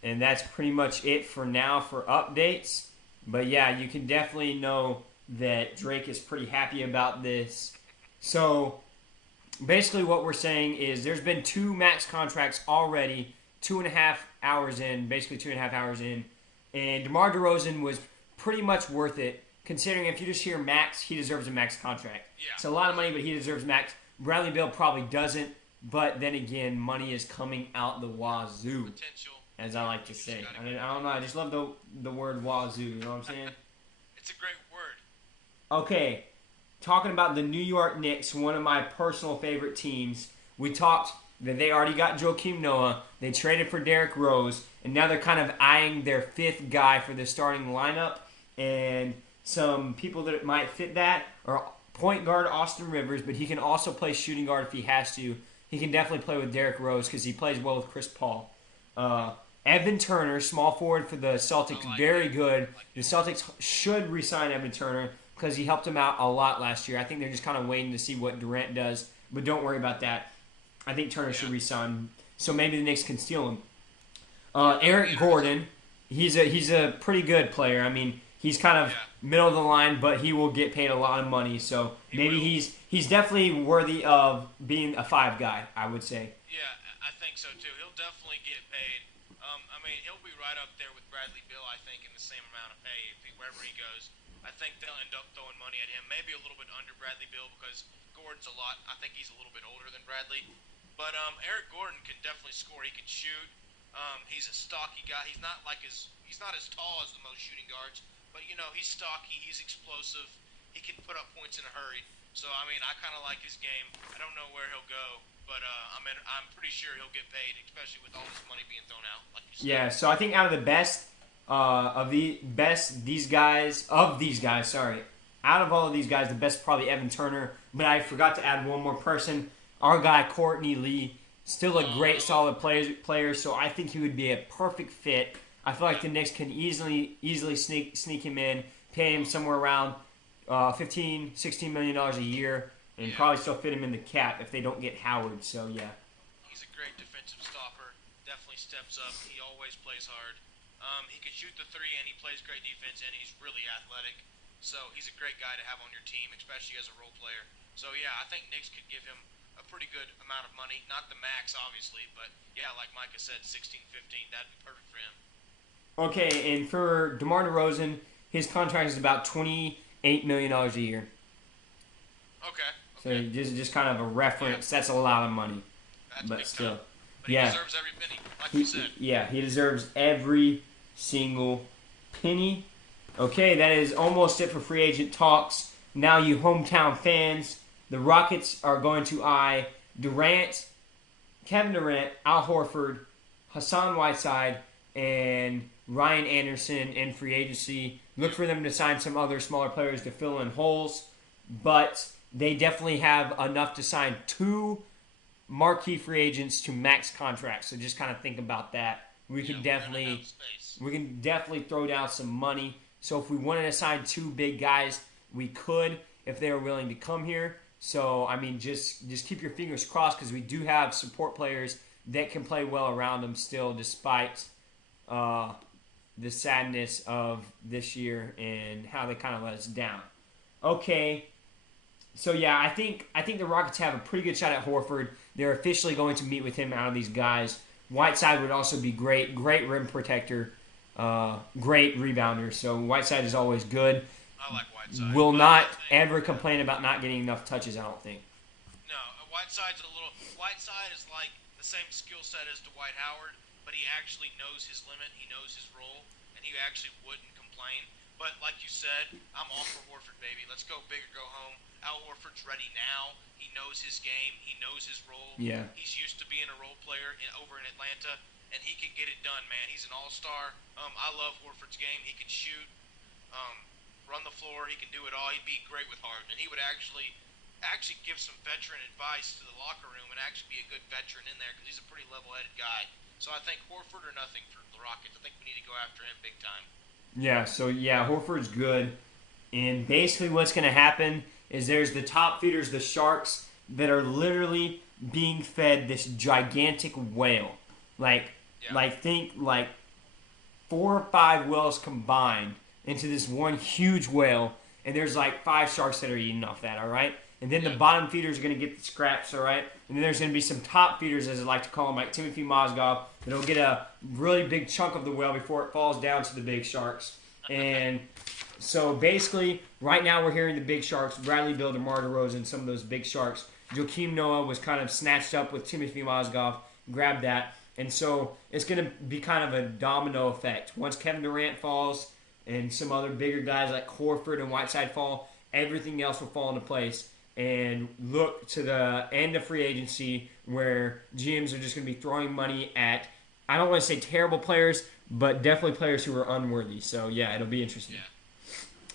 And that's pretty much it for now for updates. But yeah, you can definitely know that Drake is pretty happy about this. So basically what we're saying is there's been 2 max contracts already, 2.5 hours in, basically 2.5 hours in. And DeMar DeRozan was pretty much worth it, considering if you just hear max, he deserves a max contract. Yeah. It's a lot of money, but he deserves max. Bradley Beal probably doesn't, but then again, money is coming out the wazoo, Potential. as I like to say. I don't know, I just love the word wazoo, you know what I'm saying? It's a great word. Okay, talking about the New York Knicks, one of my personal favorite teams. We talked that they already got Joakim Noah. They traded for Derrick Rose, and now they're kind of eyeing their 5th guy for the starting lineup. And some people that might fit that are point guard Austin Rivers, but he can also play shooting guard if he has to. He can definitely play with Derrick Rose because he plays well with Chris Paul. Evan Turner, small forward for the Celtics, very good. The Celtics should re-sign Evan Turner because he helped them out a lot last year. I think they're just kind of waiting to see what Durant does, but don't worry about that. I think Turner should re-sign, so maybe the Knicks can steal him. Eric Gordon, he's a pretty good player. I mean, He's kind of Yeah. middle of the line, but he will get paid a lot of money. So maybe will. he's definitely worthy of being a 5 guy, I would say. Yeah, I think so too. He'll definitely get paid. I mean, he'll be right up there with Bradley Beal, I think, in the same amount of pay wherever he goes. I think they'll end up throwing money at him, maybe a little bit under Bradley Beal because Gordon's a lot. I think he's a little bit older than Bradley, but Eric Gordon can definitely score. He can shoot. He's a stocky guy. He's not as tall as the most shooting guards, but he's stocky. He's explosive. He can put up points in a hurry. So I mean, I kind of like his game. I don't know where he'll go, but I'm pretty sure he'll get paid, especially with all this money being thrown out, like you said. Yeah, so I think out of the best sorry, out of all of these guys, the best probably Evan Turner. But I forgot to add one more person. Our guy Courtney Lee, still a great, solid player. So I think he would be a perfect fit. I feel like the Knicks can easily sneak him in, pay him somewhere around $15, $16 million a year, and probably still fit him in the cap if they don't get Howard. So yeah. He's a great defensive stopper. Definitely steps up. He always plays hard. He can shoot the three, and he plays great defense, and he's really athletic. So he's a great guy to have on your team, especially as a role player. So yeah, I think Knicks could give him a pretty good amount of money. Not the max, obviously, but yeah, like Micah said, 16, 15, that'd be perfect for him. Okay, and for DeMar DeRozan, his contract is about $28 million a year. Okay. So just kind of a reference. Yeah. That's a lot of money. That's but big still, time. But he deserves every penny, like you said. Yeah, he deserves every single penny. Okay, that is almost it for free agent talks. Now, you hometown fans, the Rockets are going to eye Durant, Kevin Durant, Al Horford, Hassan Whiteside, and Ryan Anderson in free agency. Look for them to sign some other smaller players to fill in holes, but they definitely have enough to sign 2 marquee free agents to max contracts. So just kind of think about that. We can definitely throw down some money. So if we wanted to sign 2 big guys, we could if they were willing to come here. So I mean, just keep your fingers crossed because we do have support players that can play well around them still, despite the sadness of this year and how they kind of let us down. Okay. So yeah, I think the Rockets have a pretty good shot at Horford. They're officially going to meet with him out of these guys. Whiteside would also be great rim protector, great rebounder. So Whiteside is always good. I like Whiteside. Will not ever complain about not getting enough touches, I don't think. No, Whiteside is like the same skill set as Dwight Howard, but he actually knows his limit, he knows his role, and he actually wouldn't complain. But like you said, I'm all for Horford, baby. Let's go big or go home. Al Horford's ready now. He knows his game. He knows his role. Yeah. He's used to being a role player over in Atlanta, and he can get it done, man. He's an all-star. I love Horford's game. He can shoot, run the floor. He can do it all. He'd be great with Harden, and he would actually give some veteran advice to the locker room and actually be a good veteran in there because he's a pretty level-headed guy. So I think Horford or nothing for the Rockets. I think we need to go after him big time. Yeah, so yeah, Horford's good. And basically what's going to happen is there's the top feeders, the Sharks, that are literally being fed this gigantic whale. Think 4 or 5 whales combined into this one huge whale, and there's like 5 sharks that are eating off that, all right? And then the bottom feeders are going to get the scraps, all right? And then there's going to be some top feeders, as I like to call them, like Timothy Mozgov, that'll get a really big chunk of the whale before it falls down to the big sharks. And so basically, right now we're hearing the big sharks, Bradley Beal, DeMar DeRozan, some of those big sharks. Joakim Noah was kind of snatched up with Timothy Mozgov, grabbed that. And so it's going to be kind of a domino effect. Once Kevin Durant falls and some other bigger guys like Horford and Whiteside fall, everything else will fall into place. And look to the end of free agency where GMs are just going to be throwing money at, I don't want to say terrible players, but definitely players who are unworthy. So, yeah, it'll be interesting. Yeah.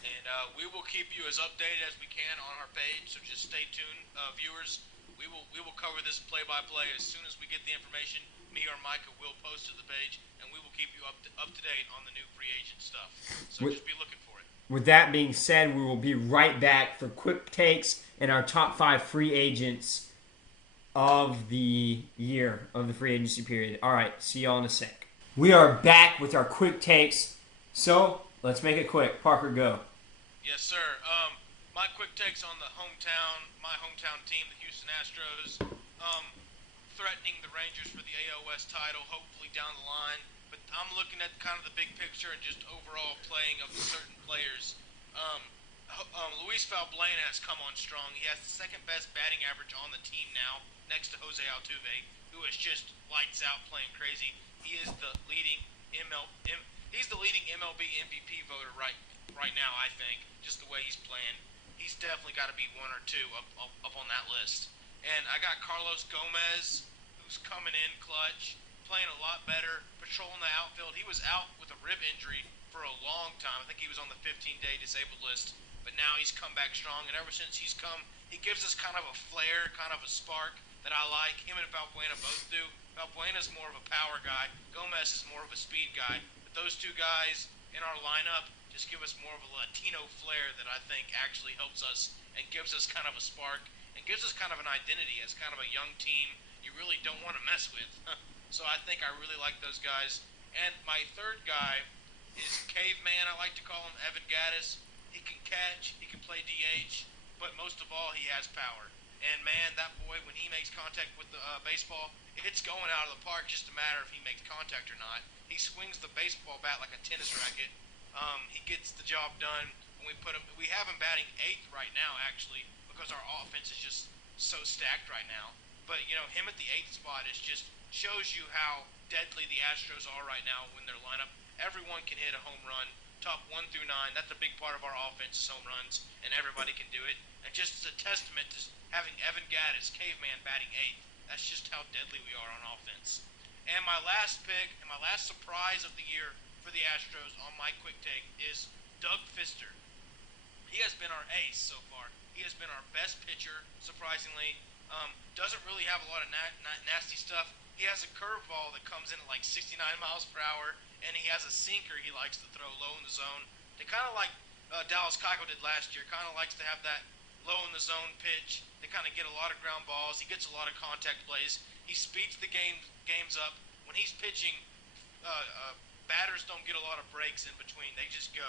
And we will keep you as updated as we can on our page, so just stay tuned, viewers. We will cover this play-by-play as soon as we get the information. Me or Micah will post to the page, and we will keep you up to date on the new free agent stuff. So just be looking for it. With that being said, we will be right back for quick takes and our top 5 free agents of the year, of the free agency period. All right, see y'all in a sec. We are back with our quick takes. So, Let's make it quick. Parker, go. Yes, sir. My quick takes on my hometown team, the Houston Astros, threatening the Rangers for the AL West title, hopefully down the line. But I'm looking at kind of the big picture and just overall playing of certain players. Luis Valbuena has come on strong. He has the second best batting average on the team now, next to Jose Altuve, who is just lights out playing crazy. He is the leading he's the leading MLB MVP voter right now. I think just the way he's playing, he's definitely got to be one or two up on that list. And I got Carlos Gomez, who's coming in clutch, playing a lot better, patrolling the outfield. He was out with a rib injury for a long time. I think he was on the 15-day disabled list, but now he's come back strong. And ever since he's come, he gives us kind of a flair, kind of a spark that I like. Him and Valbuena both do. Valbuena's more of a power guy. Gomez is more of a speed guy. But those two guys in our lineup just give us more of a Latino flair that I think actually helps us and gives us kind of a spark and gives us kind of an identity as kind of a young team you really don't want to mess with. So I think I really like those guys. And my third guy is Caveman, I like to call him, Evan Gattis. He can catch, he can play DH, but most of all, he has power. And man, that boy, when he makes contact with the baseball, it's going out of the park, just a matter if he makes contact or not. He swings the baseball bat like a tennis racket. He gets the job done. When we have him batting eighth right now, actually, because our offense is just so stacked right now. But you know, him at the eighth spot shows you how deadly the Astros are right now when their lineup. Everyone can hit a home run, top 1 through 9. That's a big part of our offense is home runs, and everybody can do it. And just as a testament to having Evan Gattis, Caveman, batting eighth, that's just how deadly we are on offense. And my last pick and my last surprise of the year for the Astros on my quick take is Doug Fister. He has been our ace so far. He has been our best pitcher, surprisingly. Doesn't really have a lot of nasty stuff. He has a curveball that comes in at like 69 miles per hour, and he has a sinker he likes to throw low in the zone. They kind of like Dallas Keuchel did last year. Kind of likes to have that low in the zone pitch. They kind of get a lot of ground balls. He gets a lot of contact plays. He speeds the games up. When he's pitching, batters don't get a lot of breaks in between. They just go.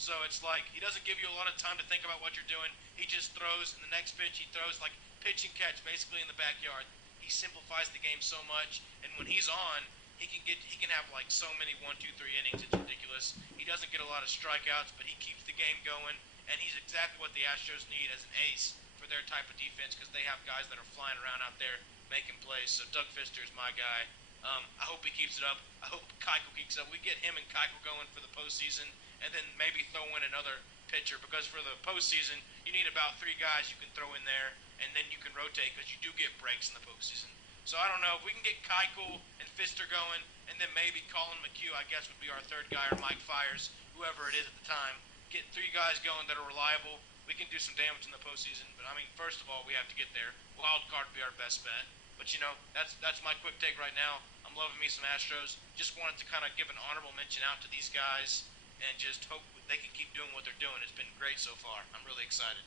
So it's like he doesn't give you a lot of time to think about what you're doing. He just throws, and the next pitch he throws like pitch and catch, basically in the backyard. He simplifies the game so much, and when he's on, he can have like so many 1, 2, 3 innings. It's ridiculous. He doesn't get a lot of strikeouts, but he keeps the game going, and he's exactly what the Astros need as an ace for their type of defense because they have guys that are flying around out there making plays. So Doug Fister is my guy. I hope he keeps it up. I hope Keuchel keeps it up. We get him and Keuchel going for the postseason, and then maybe throw in another pitcher because for the postseason, you need about 3 guys you can throw in there, and then you can rotate because you do get breaks in the postseason. So I don't know if we can get Keuchel and Fister going, and then maybe Colin McHugh, I guess, would be our third guy, or Mike Fiers, whoever it is at the time. Get 3 guys going that are reliable. We can do some damage in the postseason. But I mean, first of all, we have to get there. Wild card would be our best bet. But you know, that's my quick take right now. I'm loving me some Astros. Just wanted to kind of give an honorable mention out to these guys, and just hope they can keep doing what they're doing. It's been great so far. I'm really excited.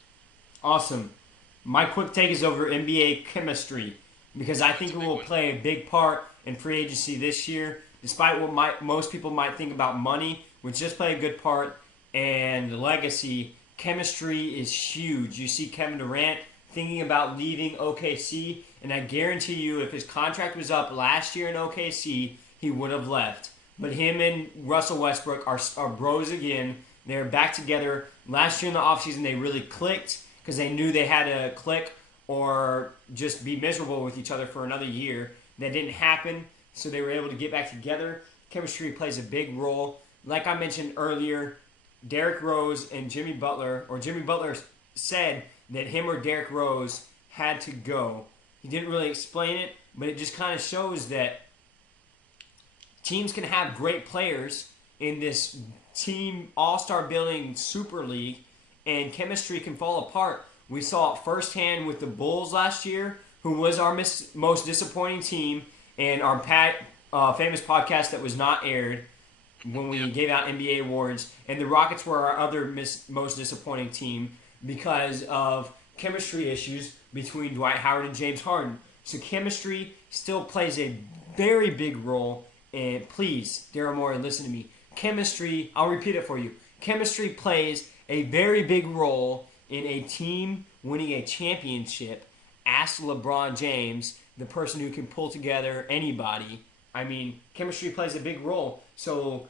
Awesome. My quick take is over NBA chemistry because I think it will play a big part in free agency this year. Despite what most people might think about money, which just play a good part, and legacy, chemistry is huge. You see Kevin Durant thinking about leaving OKC, and I guarantee you if his contract was up last year in OKC, he would have left. But him and Russell Westbrook are bros again. They're back together. Last year in the offseason, they really clicked because they knew they had to click or just be miserable with each other for another year. That didn't happen, so they were able to get back together. Chemistry plays a big role. Like I mentioned earlier, Derrick Rose and Jimmy Butler said that him or Derrick Rose had to go. He didn't really explain it, but it just kind of shows that teams can have great players in this team all-star building super league, and chemistry can fall apart. We saw it firsthand with the Bulls last year, who was our most disappointing team, and our famous podcast that was not aired when we gave out NBA awards, and the Rockets were our other most disappointing team because of chemistry issues between Dwight Howard and James Harden. So chemistry still plays a very big role, and please, Daryl Morey, listen to me. Chemistry, I'll repeat it for you. Chemistry plays a very big role in a team winning a championship. Ask LeBron James, the person who can pull together anybody. I mean, chemistry plays a big role. So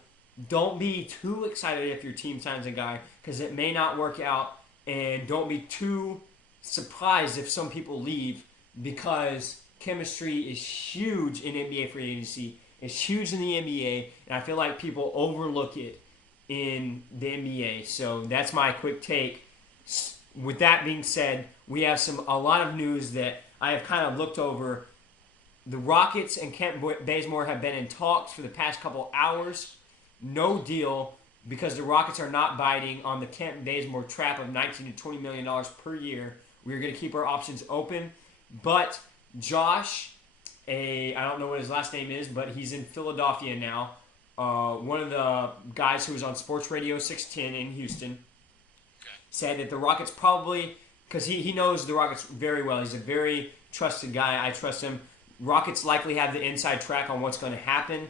don't be too excited if your team signs a guy because it may not work out. And don't be too surprised if some people leave because chemistry is huge in NBA free agency. It's huge in the NBA, and I feel like people overlook it in the NBA. So that's my quick take. With that being said, we have a lot of news that I have kind of looked over. The Rockets and Kent Bazemore have been in talks for the past couple hours. No deal because the Rockets are not biting on the Kent Bazemore trap of $19 to $20 million per year. We're going to keep our options open. But Josh, I don't know what his last name is, but he's in Philadelphia now. One of the guys who was on Sports Radio 610 in Houston said that the Rockets probably, because he knows the Rockets very well. He's a very trusted guy. I trust him. Rockets likely have the inside track on what's going to happen.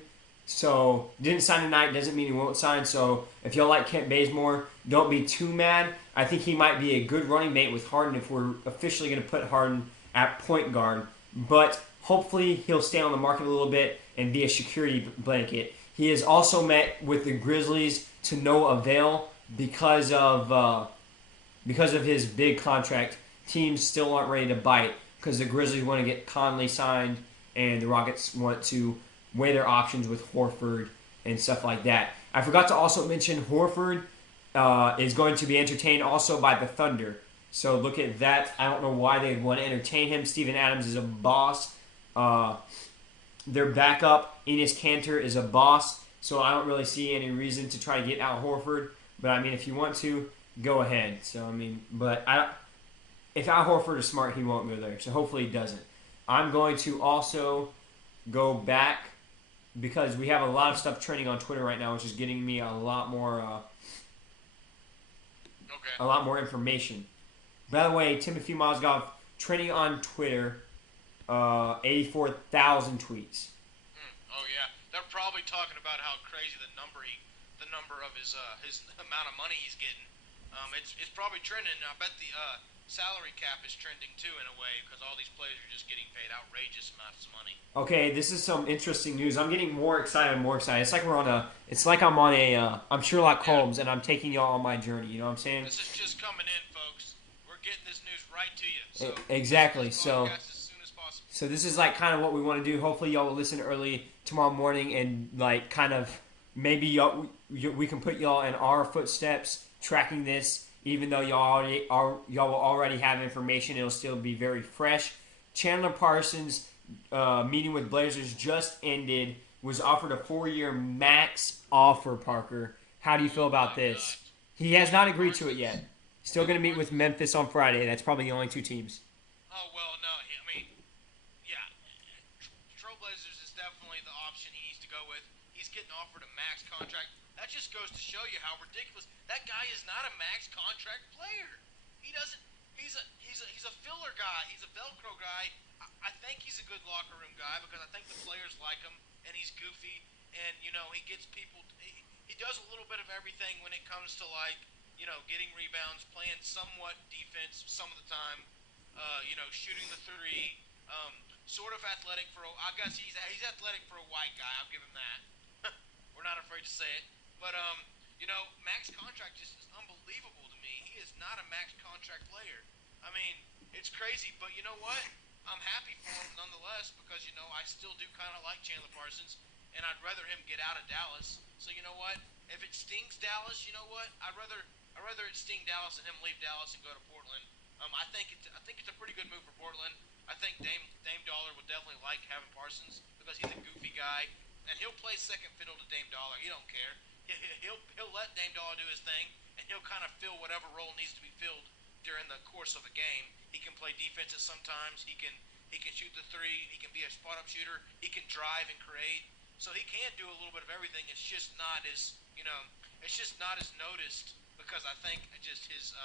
So, didn't sign tonight doesn't mean he won't sign. So, if y'all like Kent Bazemore, don't be too mad. I think he might be a good running mate with Harden if we're officially going to put Harden at point guard. But hopefully he'll stay on the market a little bit and be a security blanket. He has also met with the Grizzlies to no avail because of his big contract. Teams still aren't ready to bite because the Grizzlies want to get Conley signed and the Rockets want to weigh their options with Horford and stuff like that. I forgot to also mention Horford is going to be entertained also by the Thunder. So look at that. I don't know why they want to entertain him. Steven Adams is a boss. Their backup, Enes Kanter, is a boss. So I don't really see any reason to try to get Al Horford. But I mean, if you want to, go ahead. So I mean, if Al Horford is smart, he won't go there. So hopefully he doesn't. I'm going to also go back because we have a lot of stuff trending on Twitter right now, which is getting me a lot more information. By the way, Timothy Mozgov trending on Twitter, 84,000 tweets. Oh yeah, they're probably talking about how crazy the number of his amount of money he's getting. It's probably trending. I bet the salary cap is trending too in a way because all these players are just getting paid outrageous amounts of money. Okay, this is some interesting news. I'm getting more excited and more excited. It's like I'm Sherlock Holmes and I'm taking y'all on my journey. You know what I'm saying? This is just coming in, folks. We're getting this news right to you. So exactly. So as soon as possible. So this is like kind of what we want to do. Hopefully y'all will listen early tomorrow morning and like kind of maybe we can put y'all in our footsteps tracking this. Even though y'all will already have information, it'll still be very fresh. Chandler Parsons' meeting with Blazers just ended. Was offered a 4-year max offer. Parker, how do you feel about this? He has not agreed to it yet. Still going to meet with Memphis on Friday. That's probably the only two teams. Oh well, no. I mean, yeah, Trailblazers is definitely the option he needs to go with. He's getting offered a max contract. That just goes to show you how ridiculous. That guy is not a max contract player. He doesn't. He's a filler guy. He's a Velcro guy. I think he's a good locker room guy because I think the players like him and he's goofy and he gets people. He does a little bit of everything when it comes to getting rebounds, playing somewhat defense some of the time. Shooting the three. Sort of athletic I guess he's athletic for a white guy. I'll give him that. We're not afraid to say it. But, max contract just is unbelievable to me. He is not a max contract player. I mean, it's crazy, but you know what? I'm happy for him nonetheless because, I still do kind of like Chandler Parsons, and I'd rather him get out of Dallas. So, you know what? If it stings Dallas, you know what? I'd rather it sting Dallas and him leave Dallas and go to Portland. I think it's a pretty good move for Portland. I think Dame Dollar would definitely like having Parsons because he's a goofy guy, and he'll play second fiddle to Dame Dollar. He don't care. He'll let Dame Dollar do his thing, and he'll kind of fill whatever role needs to be filled during the course of a game. He can play defenses sometimes. He can shoot the three. He can be a spot up shooter. He can drive and create. So he can do a little bit of everything. It's just not as noticed because I think just his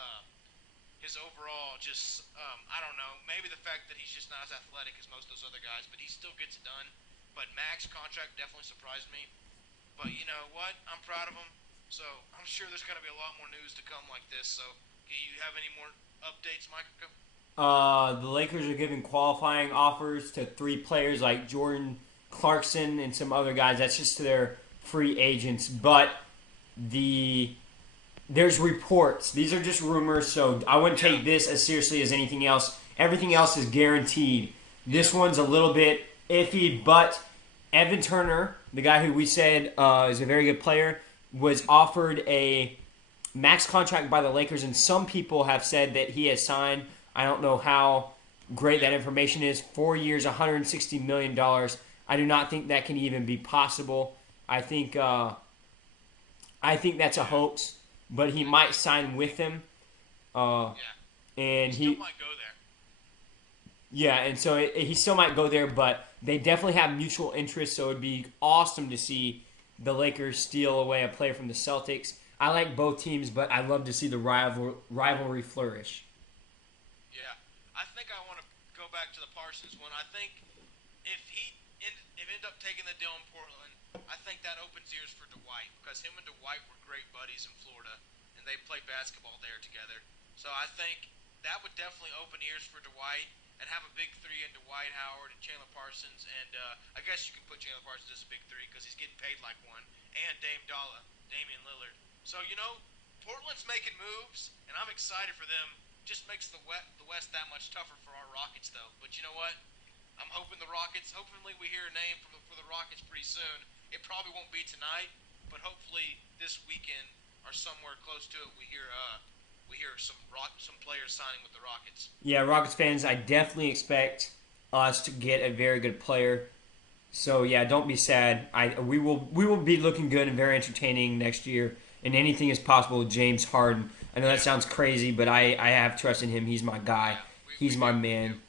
overall I don't know, maybe the fact that he's just not as athletic as most of those other guys, but he still gets it done. But max contract definitely surprised me. But you know what? I'm proud of him. So I'm sure there's going to be a lot more news to come like this. So, do you have any more updates, Micah? The Lakers are giving qualifying offers to 3 players like Jordan Clarkson and some other guys. That's just to their free agents. But the there's reports. These are just rumors, so I wouldn't take this as seriously as anything else. Everything else is guaranteed. This one's a little bit iffy, but Evan Turner, the guy who we said is a very good player, was offered a max contract by the Lakers, and some people have said that he has signed. I don't know how great that information is. 4 years, $160 million. I do not think that can even be possible. I think that's a hoax, but he might sign with them. And Still might go there. yeah, and so he still might go there, but they definitely have mutual interests, so it'd be awesome to see the Lakers steal away a player from the Celtics. I like both teams, but I love to see the rivalry flourish. Yeah, I think I want to go back to the Parsons one. I think if he end up taking the deal in Portland, I think that opens ears for Dwight because him and Dwight were great buddies in Florida, and they played basketball there together. So I think that would definitely open ears for Dwight and have a big three in Dwight Howard and Chandler Parsons, and I guess you can put Chandler Parsons as a big three because he's getting paid like one, and Damian Lillard. So Portland's making moves, and I'm excited for them. Just makes the West that much tougher for our Rockets, though. But you know what? I'm hoping the Rockets. Hopefully, we hear a name for the Rockets pretty soon. It probably won't be tonight, but hopefully this weekend or somewhere close to it, we hear some players signing with the Rockets. Yeah, Rockets fans, I definitely expect us to get a very good player. So yeah, don't be sad. We will be looking good and very entertaining next year, and anything is possible with James Harden. I know that sounds crazy, but I have trust in him. He's my guy. He's my man.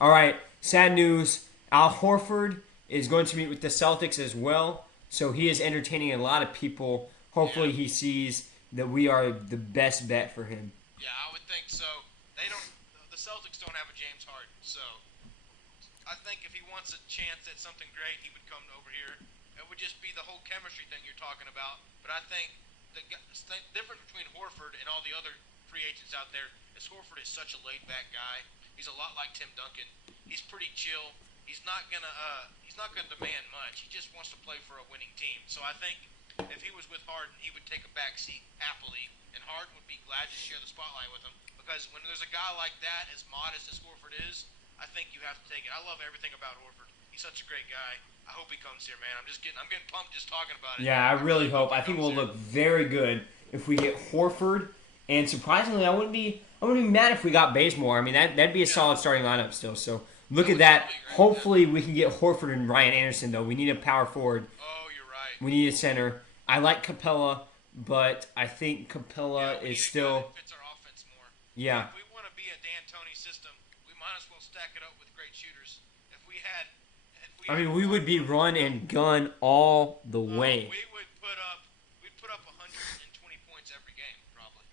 All right, sad news. Al Horford is going to meet with the Celtics as well, so he is entertaining a lot of people. Hopefully he sees that we are the best bet for him. Yeah, I would think so. The Celtics don't have a James Harden, so I think if he wants a chance at something great, he would come over here. It would just be the whole chemistry thing you're talking about. But I think the difference between Horford and all the other free agents out there is Horford is such a laid-back guy. He's a lot like Tim Duncan. He's pretty chill. He's not gonna demand much. He just wants to play for a winning team. So I think if he was with Harden, he would take a back seat happily, and Harden would be glad to share the spotlight with him. Because when there's a guy like that, as modest as Horford is, I think you have to take it. I love everything about Horford. He's such a great guy. I hope he comes here, man. I'm getting pumped just talking about it. Yeah, I really hope. I think we'll look very good if we get Horford. And surprisingly, I wouldn't be mad if we got Bazemore. I mean, that'd be a solid starting lineup still. So look at that. Hopefully, we can get Horford and Ryan Anderson. Though we need a power forward. Oh, you're right. We need a center. I like Capella, but I think Capella is still. Fits our offense more. Yeah. If we want to be a D'Antoni system, we might as well stack it up with great shooters. I mean, we would be run and gun all the way. We'd put up 120 points every game, probably.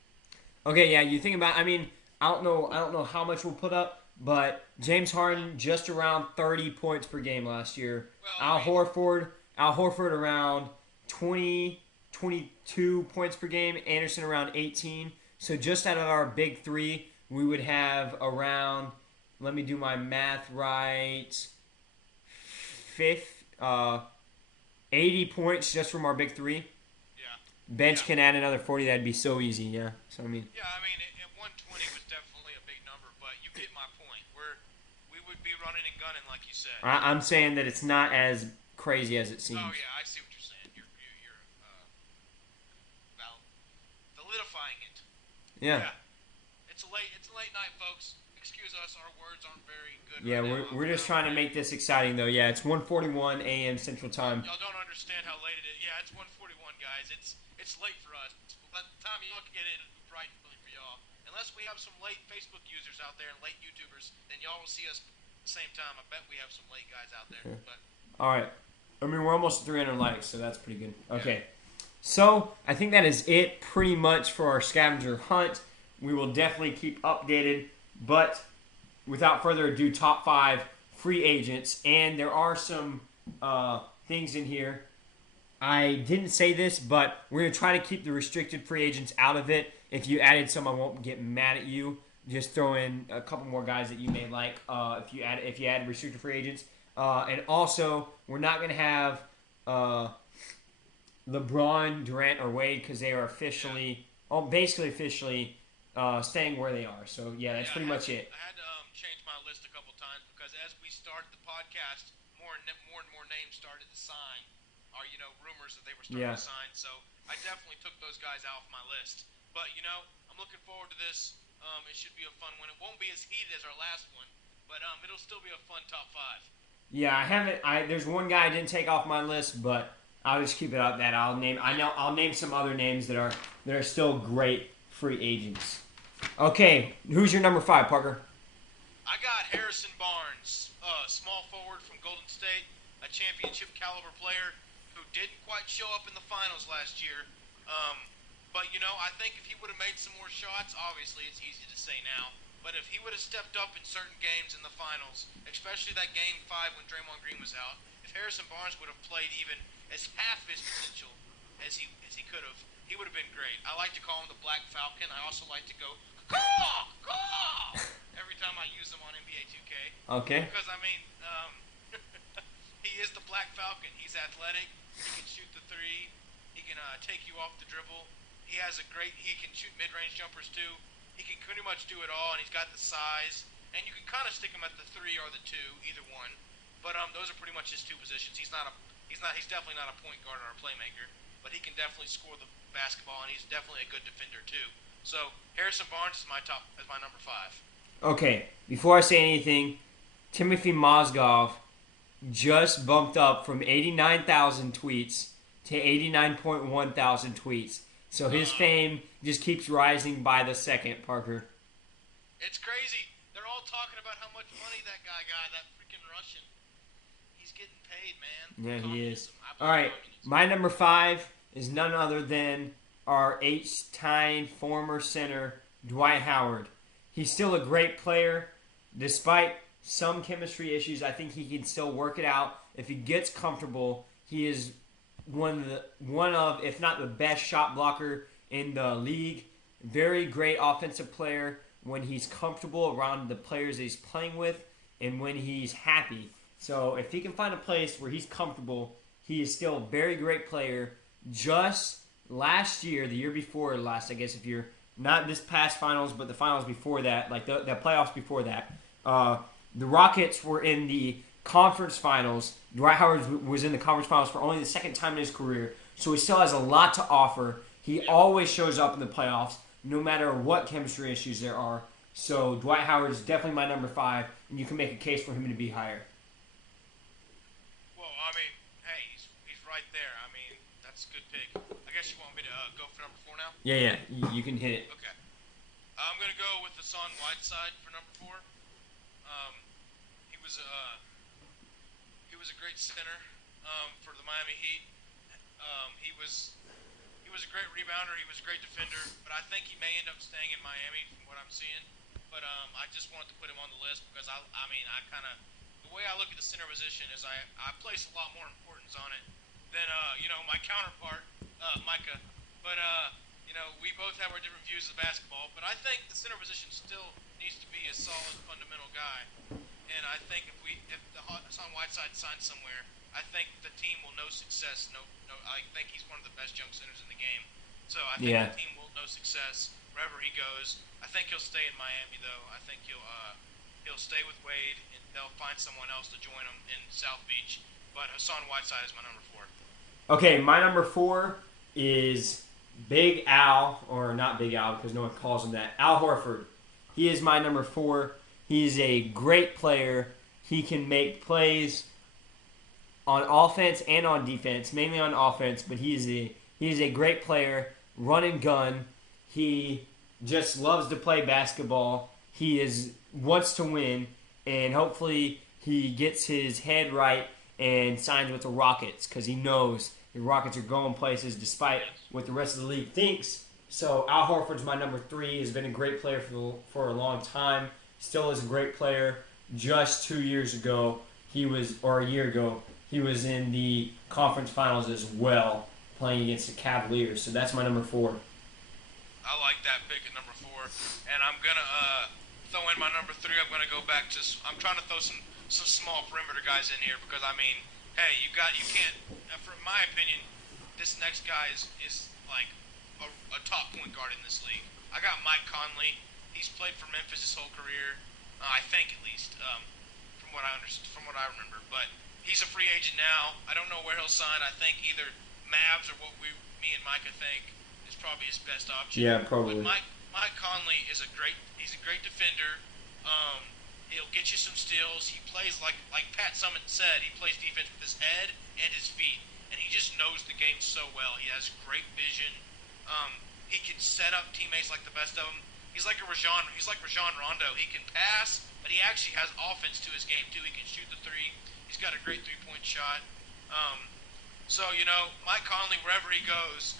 Okay, yeah, you think about. I mean, I don't know how much we'll put up, but James Harden just around 30 points per game last year. Well, Al Horford around 20, 22 points per game. Anderson around 18. So just out of our big three, we would have around. Let me do my math right. 80 points just from our big three. Yeah. Bench can add another 40. That'd be so easy. Yeah. So I mean. Yeah, I mean, at 120 was definitely a big number, but you get my point. We would be running and gunning, like you said. I'm saying that it's not as crazy as it seems. Oh yeah, I see what you're saying. You're solidifying it. Yeah. It's a late night, folks. Excuse us, our words aren't very good. Yeah, right we're just trying to make this exciting though. Yeah, it's 1:41 a.m. Central Time. Y'all don't understand how late it is. Yeah, it's 1:41, guys. It's late for us. By the time y'all can get it, it'll be bright and early for y'all. Unless we have some late Facebook users out there and late YouTubers, then y'all will see us at the same time. I bet we have some late guys out there. But All right. I mean, we're almost at 300 likes, so that's pretty good. Okay. So, I think that is it pretty much for our scavenger hunt. We will definitely keep updated, but without further ado, top 5 free agents. And there are some things in here. I didn't say this, but we're gonna try to keep the restricted free agents out of it. If you added some, I won't get mad at you. Just throw in a couple more guys that you may like. If you add restricted free agents, and also we're not gonna have LeBron, Durant, or Wade because they are officially, basically officially staying where they are. So yeah, that's pretty much it. I had to change my list a couple times because as we started the podcast, more and more names started to sign, or rumors that they were starting to sign. So I definitely took those guys out of my list. But I'm looking forward to this. It should be a fun one. It won't be as heated as our last one, but it'll still be a fun top 5. Yeah, I haven't. There's one guy I didn't take off my list, but I'll just keep it up. That I'll name. I'll name some other names that are still great free agents. Okay, who's your number 5, Parker? I got Harrison Barnes, small forward from Golden State, a championship caliber player who didn't quite show up in the finals last year. But I think if he would have made some more shots, obviously it's easy to say now. But if he would have stepped up in certain games in the finals, especially that game 5 when Draymond Green was out, if Harrison Barnes would have played even as half his potential as he could have, he would have been great. I like to call him the Black Falcon. I also like to go caw, caw, every time I use him on NBA 2K. Okay. Because he is the Black Falcon. He's athletic. He can shoot the 3. He can take you off the dribble. He can shoot mid-range jumpers too. He can pretty much do it all, and he's got the size. And you can kind of stick him at the 3 or the 2, either one. But those are pretty much his 2 positions. He's definitely not a point guard or a playmaker, but he can definitely score the basketball, and he's definitely a good defender too. So Harrison Barnes is my number 5. Okay, before I say anything, Timothy Mozgov just bumped up from 89,000 tweets to 89.1 thousand tweets. So his fame just keeps rising by the second, Parker. It's crazy. They're all talking about how much money that guy got, that freaking Russian. He's getting paid, man. Yeah, he is. All right, my number 5 is none other than our H-time former center, Dwight Howard. He's still a great player. Despite some chemistry issues, I think he can still work it out. If he gets comfortable, he is one of, if not the best shot blocker in the league. Very great offensive player when he's comfortable around the players that he's playing with and when he's happy. So if he can find a place where he's comfortable, he is still a very great player. Just last year, the year before last, I guess if you're not this past finals, but the finals before that, like the playoffs before that, the Rockets were in the conference finals. Dwight Howard was in the conference finals for only the second time in his career, so he still has a lot to offer. He always shows up in the playoffs, no matter what chemistry issues there are. So Dwight Howard is definitely my number 5, and you can make a case for him to be higher. Well, hey, he's right there. That's a good pick. I guess you want me to go for number 4 now? Yeah, you can hit it. Okay. I'm going to go with Hassan Whiteside for number 4. He was a great center for the Miami Heat. He was a great rebounder. He was a great defender. But I think he may end up staying in Miami from what I'm seeing. But I just wanted to put him on the list because the way I look at the center position is I place a lot more importance on it than my counterpart Micah. But we both have our different views of basketball. But I think the center position still needs to be a solid fundamental guy. And I think if Hassan Whiteside signs somewhere, I think the team will know success. I think he's one of the best young centers in the game. So I think the team will know success wherever he goes. I think he'll stay in Miami, though. I think he'll stay with Wade, and they'll find someone else to join him in South Beach. But Hassan Whiteside is my number 4. Okay, my number 4 is Big Al, or not Big Al because no one calls him that, Al Horford. He is my number 4. He's a great player. He can make plays on offense and on defense, mainly on offense, but he is a great player, run and gun. He just loves to play basketball. He wants to win, and hopefully he gets his head right and signs with the Rockets because he knows the Rockets are going places despite what the rest of the league thinks. So Al Horford's my number 3. He's been a great player for a long time. Still is a great player. Just 2 years ago, or a year ago, he was in the conference finals as well, playing against the Cavaliers. So that's my number 4. I like that pick at number 4, and I'm gonna throw in my number 3. I'm gonna go back to. I'm trying to throw some small perimeter guys in here because I mean, hey, you can't. From my opinion, this next guy is like a top point guard in this league. I got Mike Conley. He's played for Memphis his whole career, I think at least, from what I understand, from what I remember. But he's a free agent now. I don't know where he'll sign. I think either Mavs or what me and Micah think is probably his best option. Yeah, probably. But Mike Conley he's a great defender. He'll get you some steals. He plays like Pat Summitt said. He plays defense with his head and his feet, and he just knows the game so well. He has great vision. He can set up teammates like the best of them. He's like Rajon Rondo. He can pass, but he actually has offense to his game too. He can shoot the three. He's got a great 3-point shot. So Mike Conley, wherever he goes,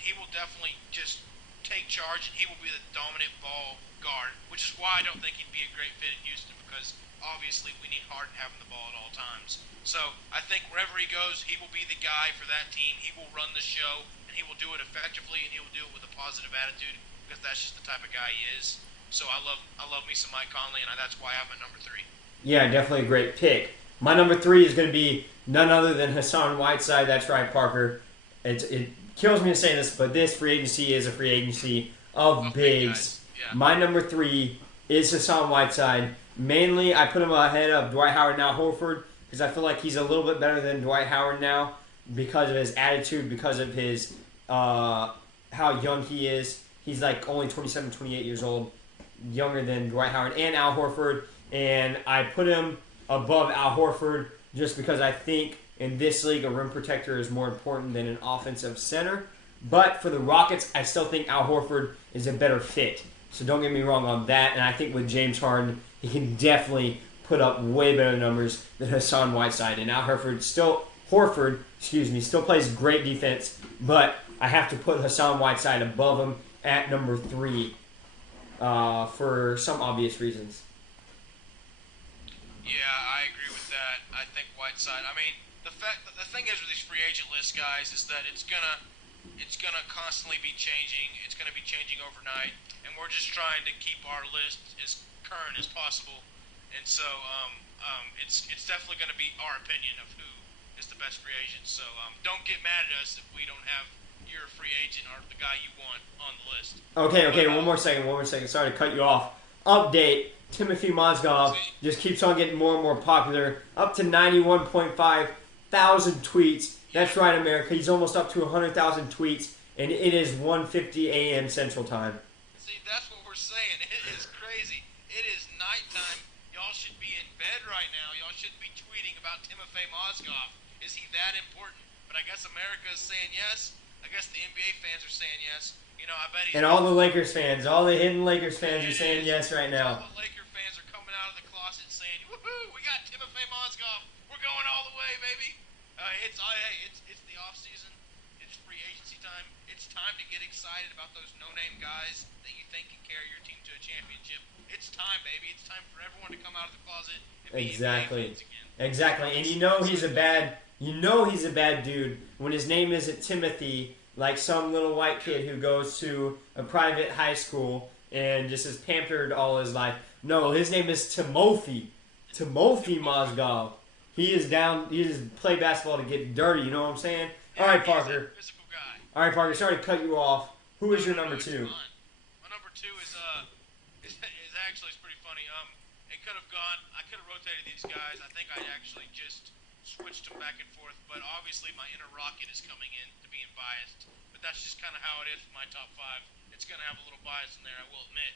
he will definitely just take charge, and he will be the dominant ball guard, which is why I don't think he'd be a great fit in Houston, because obviously we need Harden having the ball at all times. So I think wherever he goes, he will be the guy for that team. He will run the show, and he will do it effectively, and he will do it with a positive attitude, because that's just the type of guy he is. So I love me some Mike Conley, and that's why I have him at number 3. Yeah, definitely a great pick. My number 3 is going to be none other than Hassan Whiteside. That's right, Parker. It kills me to say this, but this free agency is a free agency of bigs. Yeah. My number 3 is Hassan Whiteside. Mainly, I put him ahead of Dwight Howard, now Horford, because I feel like he's a little bit better than Dwight Howard now because of his attitude, because of his how young he is. He's like only 27, 28 years old, younger than Dwight Howard and Al Horford. And I put him above Al Horford just because I think in this league a rim protector is more important than an offensive center. But for the Rockets, I still think Al Horford is a better fit. So don't get me wrong on that. And I think with James Harden, he can definitely put up way better numbers than Hassan Whiteside. And Al Horford still plays great defense, but I have to put Hassan Whiteside above him at number 3 for some obvious reasons. Yeah, I agree with that. I think Whiteside. I mean, the thing is with these free agent list guys is that it's gonna constantly be changing. It's gonna be changing overnight, and we're just trying to keep our list as current as possible. And so it's definitely gonna be our opinion of who is the best free agent. So don't get mad at us if we don't have your free agent or the guy you want on the list. Okay, one more second. Sorry to cut you off. Update. Timothy Mozgov just keeps on getting more and more popular. Up to 91.5 thousand tweets. That's right, America. He's almost up to 100,000 tweets, and it is 1:50 a.m. Central Time. See, that's what we're saying. It is crazy. It is nighttime. Y'all should be in bed right now. Y'all shouldn't be tweeting about Timothy Mozgov. Is he that important? But I guess America is saying yes. I guess the NBA fans are saying yes. I bet he's... And all the Lakers fans, all the hidden Lakers fans are saying yes right now. All the Laker fans are coming out of the closet saying, woohoo, we got Timothy Mozgov. We're going all the way, baby. It's the off season. It's free agency time. It's time to get excited about those no-name guys that you think can carry your team to a championship. It's time, baby. It's time for everyone to come out of the closet and be Exactly. NBA fans again. Exactly. And he's a bad dude when his name isn't Timothy, like some little white kid who goes to a private high school and just is pampered all his life. No, his name is Timothy Mozgov. He is down. He just play basketball to get dirty. You know what I'm saying? Yeah, All right, he's Parker. a physical guy. All right, Parker. Sorry to cut you off. Who is your number 2? My number 2 is actually pretty funny. It could have gone. I could have rotated these guys. I think I actually just switched them back and forth. But obviously, my inner Rocket is coming in to being biased. But that's just kind of how it is with my top 5. It's going to have a little bias in there, I will admit.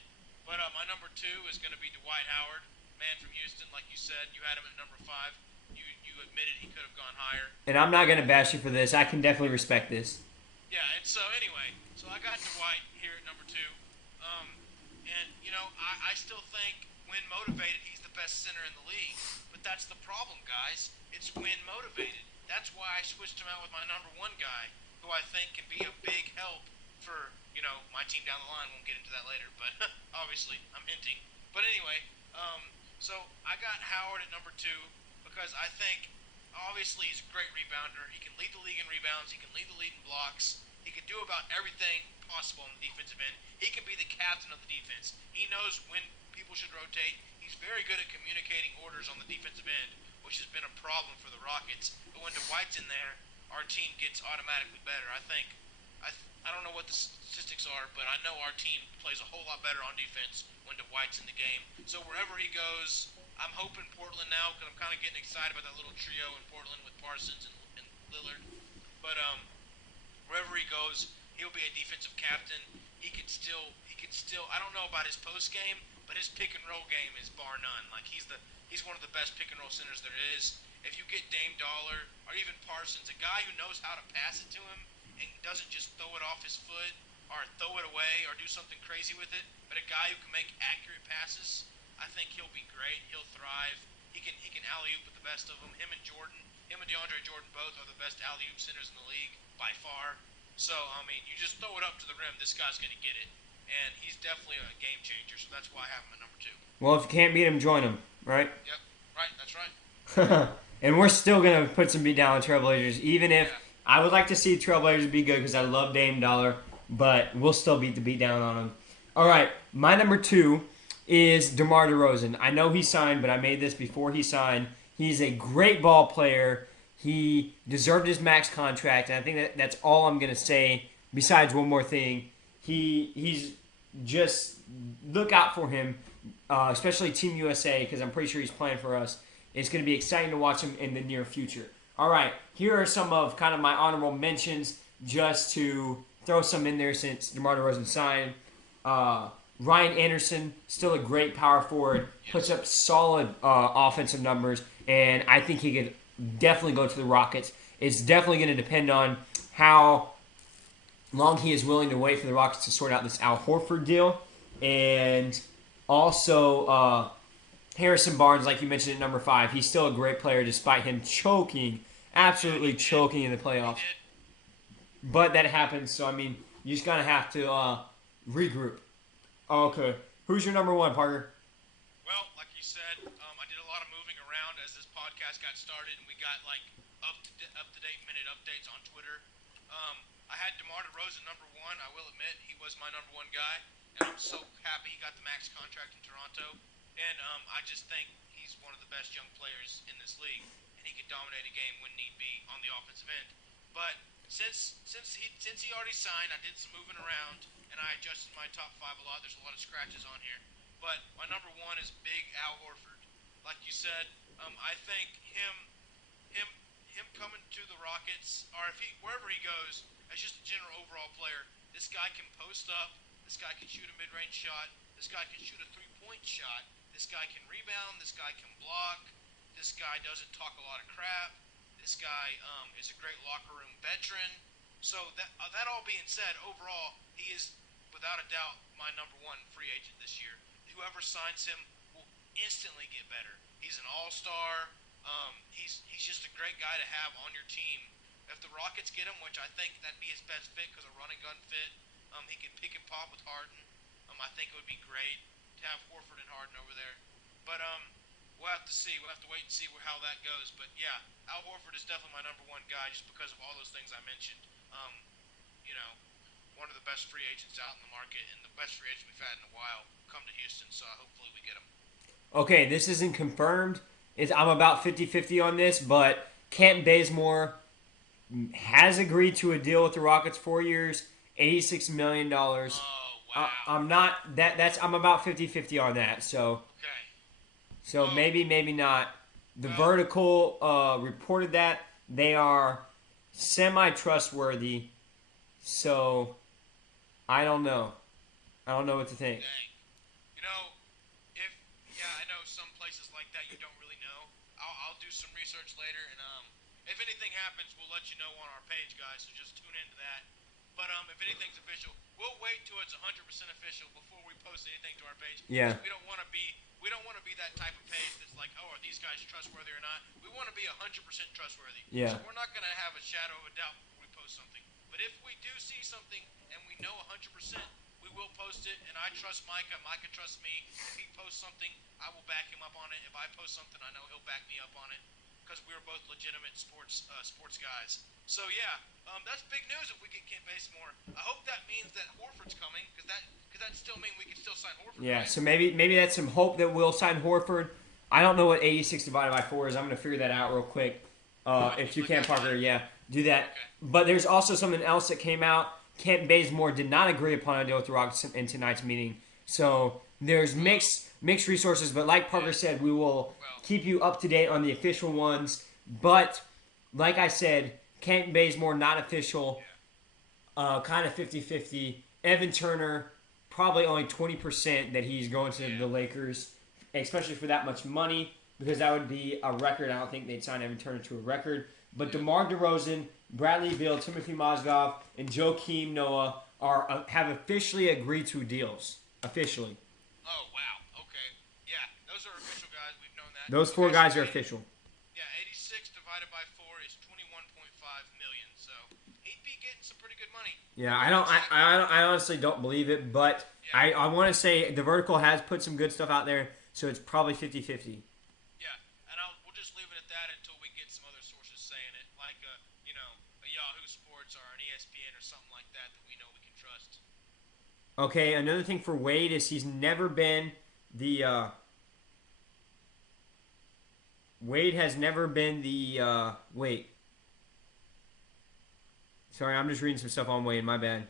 But my number 2 is going to be Dwight Howard, man from Houston. Like you said, you had him at number 5. You admitted he could have gone higher. And I'm not going to bash you for this. I can definitely respect this. Yeah, and so anyway, I got Dwight here at number 2. And, I still think when motivated, he's the best center in the league. But that's the problem, guys. It's when motivated. That's why I switched him out with my number 1 guy, who I think can be a big help for, my team down the line. Won't get into that later, but obviously I'm hinting. But anyway, so I got Howard at number 2 because I think obviously he's a great rebounder. He can lead the league in rebounds. He can lead the league in blocks. He can do about everything possible on the defensive end. He can be the captain of the defense. He knows when people should rotate. He's very good at communicating orders on the defensive end, which has been a problem for the Rockets. But when Dwight's in there, our team gets automatically better. I don't know what the statistics are, but I know our team plays a whole lot better on defense when Dwight's in the game. So wherever he goes, I'm hoping Portland now because I'm kind of getting excited about that little trio in Portland with Parsons and Lillard. But wherever he goes, he'll be a defensive captain. He could still. I don't know about his post game, but his pick and roll game is bar none. Like he's one of the best pick and roll centers there is. If you get Dame Dollar or even Parsons, a guy who knows how to pass it to him and doesn't just throw it off his foot or throw it away or do something crazy with it, but a guy who can make accurate passes, I think he'll be great. He'll thrive. He can alley oop with the best of them. Him and DeAndre Jordan both are the best alley oop centers in the league by far. So I mean, you just throw it up to the rim, this guy's gonna get it, and he's definitely a game changer. So that's why I have him at number 2. Well, if you can't beat him, join him, right? Yep, right. That's right. And we're still going to put some beat down on Trailblazers, even if Yeah. I would like to see Trailblazers be good because I love Dame Dollar, but we'll still beat the beat down on them. All right, my number 2 is DeMar DeRozan. I know he signed, but I made this before he signed. He's a great ball player. He deserved his max contract, and I think that's all I'm going to say. Besides one more thing, he's just look out for him, especially Team USA, because I'm pretty sure he's playing for us. It's going to be exciting to watch him in the near future. All right, here are some of kind of my honorable mentions just to throw some in there since DeMar DeRozan signed. Ryan Anderson, still a great power forward, puts up solid offensive numbers, and I think he could definitely go to the Rockets. It's definitely going to depend on how long he is willing to wait for the Rockets to sort out this Al Horford deal. And also Harrison Barnes, like you mentioned at number 5, he's still a great player despite him absolutely choking in the playoffs. But that happens, so I mean, you just gotta have to regroup. Okay, who's your number 1, Parker? Well, like you said, I did a lot of moving around as this podcast got started, and we got like up to date minute updates on Twitter. I had DeMar DeRozan number 1. I will admit he was my number 1 guy, and I'm so happy he got the max contract in Toronto. And I just think he's one of the best young players in this league, and he can dominate a game when need be on the offensive end. But since he already signed, I did some moving around, and I adjusted my top 5 a lot. There's a lot of scratches on here, but my number 1 is Big Al Horford. Like you said, I think him coming to the Rockets, or if wherever he goes, as just a general overall player, this guy can post up. This guy can shoot a mid-range shot. This guy can shoot a three-point shot. This guy can rebound. This guy can block. This guy doesn't talk a lot of crap. This guy is a great locker room veteran. So that all being said, overall, he is without a doubt my number 1 free agent this year. Whoever signs him will instantly get better. He's an all-star. He's just a great guy to have on your team. If the Rockets get him, which I think that'd be his best fit because a running gun fit, he can pick and pop with Harden. I think it would be great to have Horford and Harden over there. But we'll have to see. We'll have to wait and see how that goes. But yeah, Al Horford is definitely my number 1 guy just because of all those things I mentioned. One of the best free agents out in the market and the best free agent we've had in a while come to Houston. So hopefully we get him. Okay, this isn't confirmed. I'm about 50-50 on this, but Kent Bazemore has agreed to a deal with the Rockets, 4 years, $86 million. Oh, wow. I'm not I'm about 50-50 on that. So Okay. So maybe not. The Vertical reported that they are semi-trustworthy. So I don't know. I don't know what to think. Dang. I know some places like that you don't really know. I'll do some research later, and if anything happens, we'll let you know on our page, guys. So just tune into that. But if anything's official, we'll wait till it's 100% official before we post anything to our page. Yeah. We don't want to be that type of page that's like, oh, are these guys trustworthy or not? We want to be 100% trustworthy. Yeah. So we're not going to have a shadow of a doubt before we post something. But if we do see something and we know 100%, we will post it. And I trust Micah. Micah trusts me. If he posts something, I will back him up on it. If I post something, I know he'll back me up on it. because we were both legitimate sports guys. So yeah, that's big news if we get Kent Bazemore. I hope that means that Horford's coming, because that still means we can still sign Horford. Yeah, right? so maybe that's some hope that we'll sign Horford. I don't know what 86 divided by 4 is. I'm going to figure that out real quick. If you can, Parker, yeah, do that. Okay. But there's also something else that came out. Kent Bazemore did not agree upon a deal with the Rockets in tonight's meeting. So there's mixed resources. But like Parker said, we will keep you up to date on the official ones. But like I said, Kent Bazemore not official, kind of 50-50. Evan Turner, probably only 20% that he's going to the Lakers, especially for that much money, because that would be a record. I don't think they'd sign Evan Turner to a record. But DeMar DeRozan, Bradley Beal, Timothy Mozgov, and Joakim Noah have officially agreed to deals. Officially. Oh, wow. Okay. Yeah, those are official guys. We've known that. Those 4 guys are official. Yeah, 86 divided by 4 is 21.5 million. So he'd be getting some pretty good money. Yeah, I honestly don't believe it, but I want to say the Vertical has put some good stuff out there, so it's probably 50-50. Yeah, and we'll just leave it at that until we get some other sources saying it, like a Yahoo Sports or an ESPN or something like that we know we can trust. Okay, another thing for Wade is he's never been the Wade has never been the wait. Sorry, I'm just reading some stuff on Wade, my bad.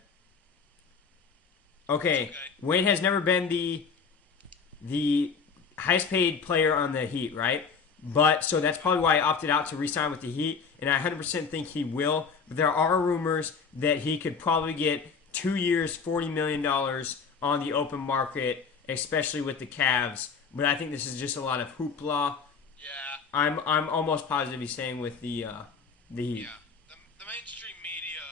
Okay. Wade has never been the highest paid player on the Heat, right? But so that's probably why I opted out to re-sign with the Heat, and I 100% think he will. But there are rumors that he could probably get 2 years, $40 million on the open market, especially with the Cavs. But I think this is just a lot of hoopla. Yeah. I'm almost positive he's staying with the Heat. Yeah. The mainstream media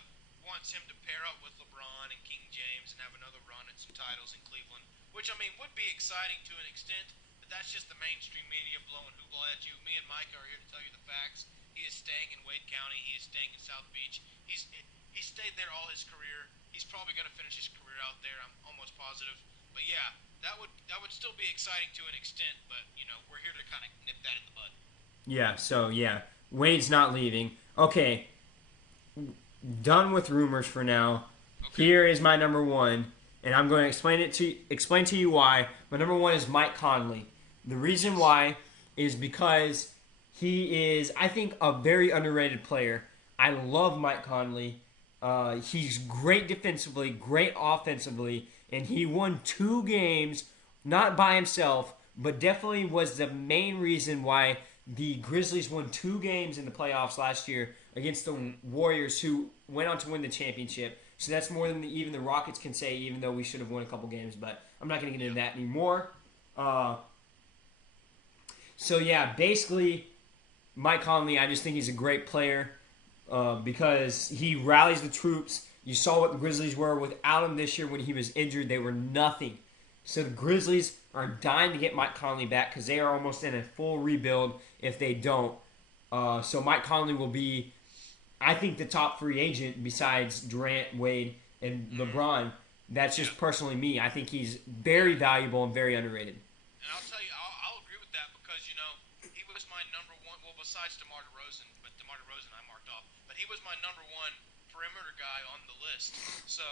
wants him to pair up with LeBron and King James and have another run at some titles in Cleveland, which I mean would be exciting to an extent. But that's just the mainstream media blowing hoopla at you. Me and Mike are here to tell you the facts. He is staying in Wade County. He is staying in South Beach. He's stayed there all his career. He's probably going to finish his career out there. I'm almost positive. But yeah, that would still be exciting to an extent. But we're here to kind of nip that in the bud. Yeah. So yeah, Wade's not leaving. Okay. Done with rumors for now. Okay. Here is my number 1, and I'm going to explain to you why. My number 1 is Mike Conley. The reason why is because he is, I think, a very underrated player. I love Mike Conley. He's great defensively, great offensively, and he won 2 games, not by himself, but definitely was the main reason why the Grizzlies won 2 games in the playoffs last year against the Warriors, who went on to win the championship. So that's more than even the Rockets can say, even though we should have won a couple games. But I'm not going to get into that anymore. So yeah, basically, Mike Conley, I just think he's a great player because he rallies the troops. You saw what the Grizzlies were without him this year when he was injured. They were nothing. So the Grizzlies are dying to get Mike Conley back because they are almost in a full rebuild if they don't. So Mike Conley will be, I think, the top free agent besides Durant, Wade, and LeBron. That's just personally me. I think he's very valuable and very underrated. And I'll tell you, I'll agree with that because, he was my number 1, well, besides DeMar DeRozan, but DeMar DeRozan I marked off, but he was my number 1 perimeter guy on the list. So,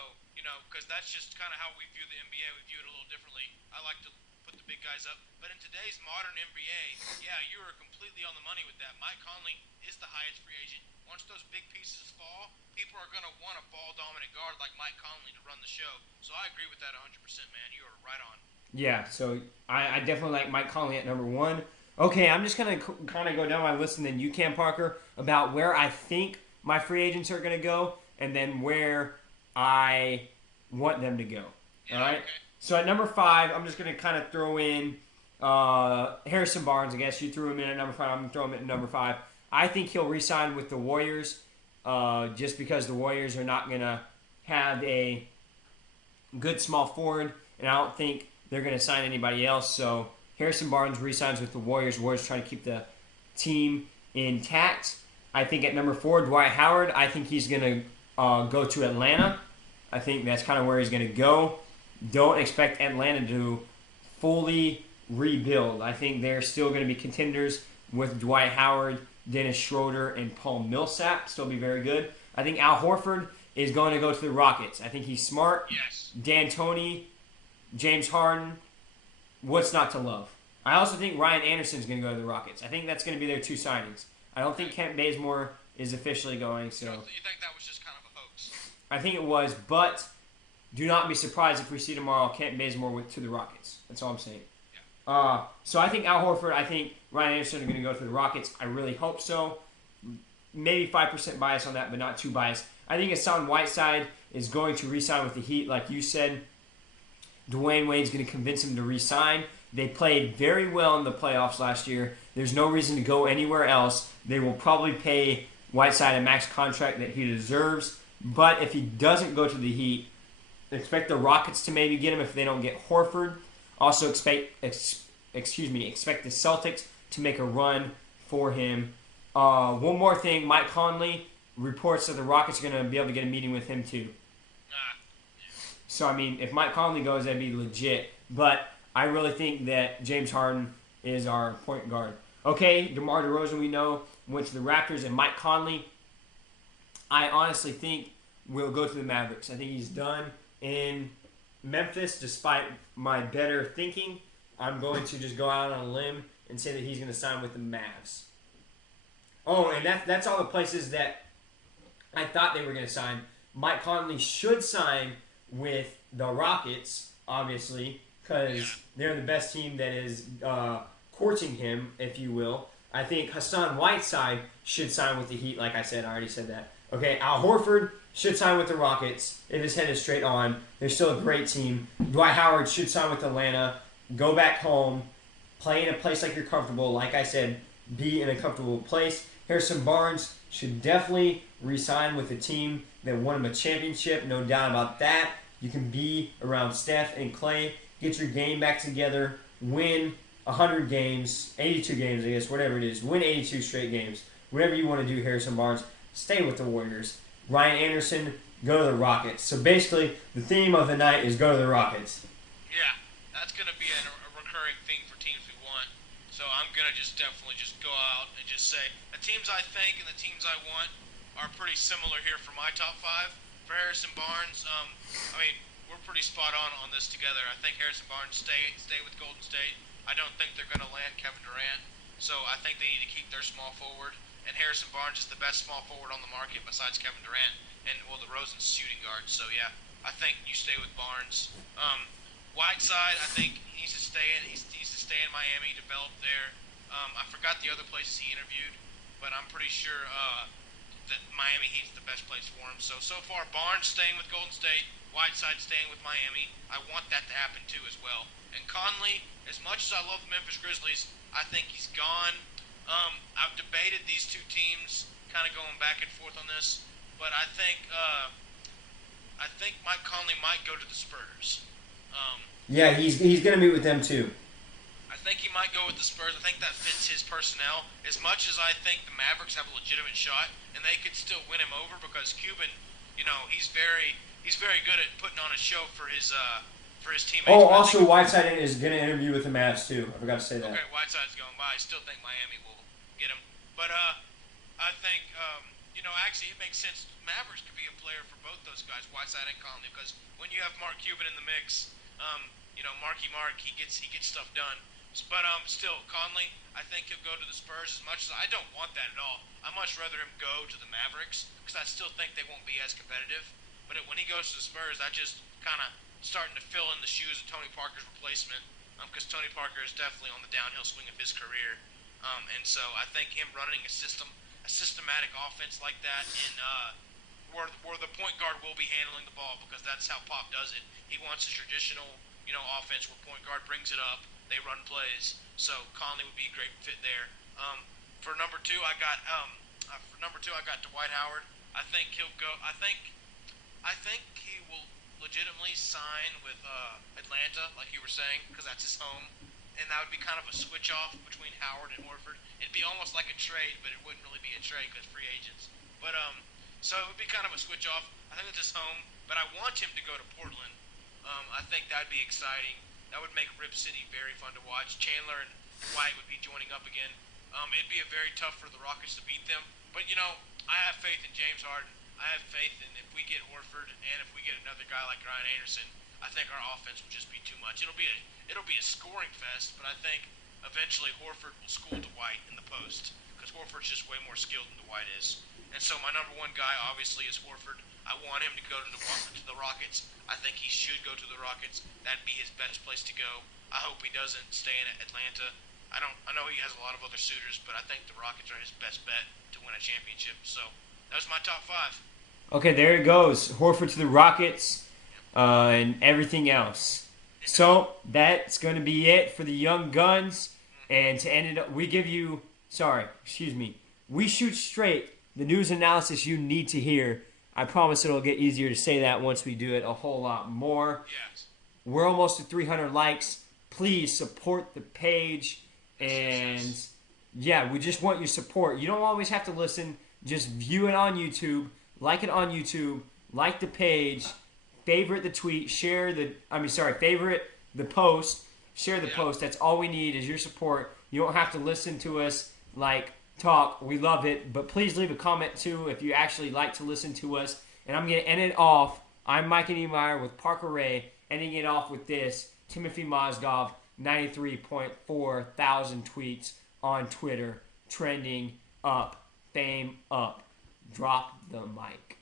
because that's just kind of how we view the NBA. We view it a little differently. I like to put the big guys up. But in today's modern NBA, yeah, you are completely on the money with that. Mike Conley is the highest free agent. Once those big pieces fall, people are going to want a ball-dominant guard like Mike Conley to run the show. So I agree with that 100%, man. You are right on. Yeah, so I definitely like Mike Conley at number 1. Okay, I'm just going to kind of go down my list, and then you can, Parker, about where I think my free agents are going to go, and then where I want them to go. Yeah, all right? Okay. So at number 5, I'm just going to kind of throw in Harrison Barnes. I guess you threw him in at number 5. I'm going to throw him at number 5. I think he'll re-sign with the Warriors just because the Warriors are not going to have a good small forward, and I don't think they're going to sign anybody else. So Harrison Barnes re-signs with the Warriors. Warriors trying to keep the team intact. I think at number 4, Dwight Howard. I think he's going to go to Atlanta. I think that's kind of where he's going to go. Don't expect Atlanta to fully rebuild. I think they're still going to be contenders with Dwight Howard Dennis Schroeder and Paul Millsap still be very good. I think Al Horford is going to go to the Rockets. I think he's smart. Yes. D'Antoni, James Harden, what's not to love? I also think Ryan Anderson is going to go to the Rockets. I think that's going to be their two signings. I don't think Kent Bazemore is officially going. So You think that was just kind of a hoax? I think it was, but do not be surprised if we see tomorrow Kent Bazemore to the Rockets. That's all I'm saying. Yeah. So I think Al Horford, I think Ryan Anderson are going to go to the Rockets. I really hope so. Maybe 5% bias on that, but not too biased. I think Hassan Whiteside is going to re-sign with the Heat, like you said. Dwayne Wade's going to convince him to re-sign. They played very well in the playoffs last year. There's no reason to go anywhere else. They will probably pay Whiteside a max contract that he deserves. But if he doesn't go to the Heat, expect the Rockets to maybe get him if they don't get Horford. Also expect the Celtics to make a run for him. One more thing, Mike Conley reports that the Rockets are going to be able to get a meeting with him too. So, I mean, if Mike Conley goes, that'd be legit. But I really think that James Harden is our point guard. Okay, DeMar DeRozan, we know, went to the Raptors, and Mike Conley, I honestly think will go to the Mavericks. I think he's done in Memphis, despite my better thinking. I'm going to just go out on a limb and say that he's going to sign with the Mavs. Oh, and that's all the places that I thought they were going to sign. Mike Conley should sign with the Rockets, obviously, because they're the best team that is courting him, if you will. I think Hassan Whiteside should sign with the Heat, like I said. I already said that. Okay, Al Horford should sign with the Rockets if his head is straight on. They're still a great team. Dwight Howard should sign with Atlanta. Go back home. Play in a place like you're comfortable. Like I said, be in a comfortable place. Harrison Barnes should definitely re-sign with a team that won him a championship. No doubt about that. You can be around Steph and Clay. Get your game back together. Win 100 games. 82 games, I guess. Whatever it is. Win 82 straight games. Whatever you want to do, Harrison Barnes. Stay with the Warriors. Ryan Anderson, go to the Rockets. So basically, the theme of the night is go to the Rockets. Yeah, that's going to be a recurring theme for teams we want. So I'm going to just definitely just go out and just say the teams I think and the teams I want are pretty similar here for my top five. For Harrison Barnes, I mean, we're pretty spot on this together. I think Harrison Barnes stay with Golden State. I don't think they're going to land Kevin Durant. So I think they need to keep their small forward. And Harrison Barnes is the best small forward on the market besides Kevin Durant. And, well, DeRozan's shooting guard. So, yeah, I think you stay with Barnes. Whiteside, I think he needs to stay in. He needs to stay in Miami, develop there. I forgot the other places he interviewed, but I'm pretty sure that Miami Heat's the best place for him. So far, Barnes staying with Golden State, Whiteside staying with Miami. I want that to happen too as well. And Conley, as much as I love the Memphis Grizzlies, I think he's gone. I've debated these two teams, kind of going back and forth on this, but I think Mike Conley might go to the Spurs. Yeah, he's going to meet with them too. I think he might go with the Spurs. I think that fits his personnel. As much as I think the Mavericks have a legitimate shot, and they could still win him over because Cuban, he's very good at putting on a show for his teammates. Oh, also Whiteside is going to interview with the Mavs too. I forgot to say that. Okay, Whiteside's going by. I still think Miami will get him, but I think actually it makes sense. Mavericks could be a player for both those guys, Whiteside and Conley, because when you have Mark Cuban in the mix, Marky Mark, he gets stuff done. But still, Conley, I think he'll go to the Spurs. As much as I don't want that at all, I'd much rather him go to the Mavericks because I still think they won't be as competitive. But when he goes to the Spurs, I just kind of starting to fill in the shoes of Tony Parker's replacement because Tony Parker is definitely on the downhill swing of his career. And so I think him running a systematic offense like that, and where the point guard will be handling the ball because that's how Pop does it. He wants a traditional offense where point guard brings it up, they run plays. So Conley would be a great fit there. For number two, I got Dwight Howard. I think he'll go. I think he will legitimately sign with Atlanta, like you were saying, because that's his home, and that would be kind of a switch off between Howard and Horford. It'd be almost like a trade, but it wouldn't really be a trade because free agents. But so it would be kind of a switch off. I think it's his home, but I want him to go to Portland. I think that'd be exciting. That would make Rip City very fun to watch. Chandler and White would be joining up again. It'd be very tough for the Rockets to beat them. But I have faith in James Harden. I have faith in if we get Horford and if we get another guy like Ryan Anderson, I think our offense will just be too much. It'll be a scoring fest, but I think eventually Horford will school Dwight in the post because Horford's just way more skilled than Dwight is. And so my number one guy obviously is Horford. I want him to go to the Rockets. I think he should go to the Rockets. That'd be his best place to go. I hope he doesn't stay in Atlanta. I know he has a lot of other suitors, but I think the Rockets are his best bet to win a championship. So that was my top five. Okay, there it goes. Horford to the Rockets, and everything else. So that's going to be it for the Young Guns. And to end it up, we shoot straight the news analysis you need to hear. I promise it'll get easier to say that once we do it a whole lot more. Yes. We're almost at 300 likes. Please support the page. And yeah, we just want your support. You don't always have to listen. Just view it on YouTube. Like it on YouTube. Like the page. Favorite the tweet. Favorite the post. Share the post. That's all we need is your support. You don't have to listen to us talk. We love it. But please leave a comment too if you actually like to listen to us. And I'm going to end it off. I'm Micah Niemeyer with Parker Ray. Ending it off with this. Timothy Mozgov, 93.4 thousand tweets on Twitter. Trending up. Fame up. Drop the mic.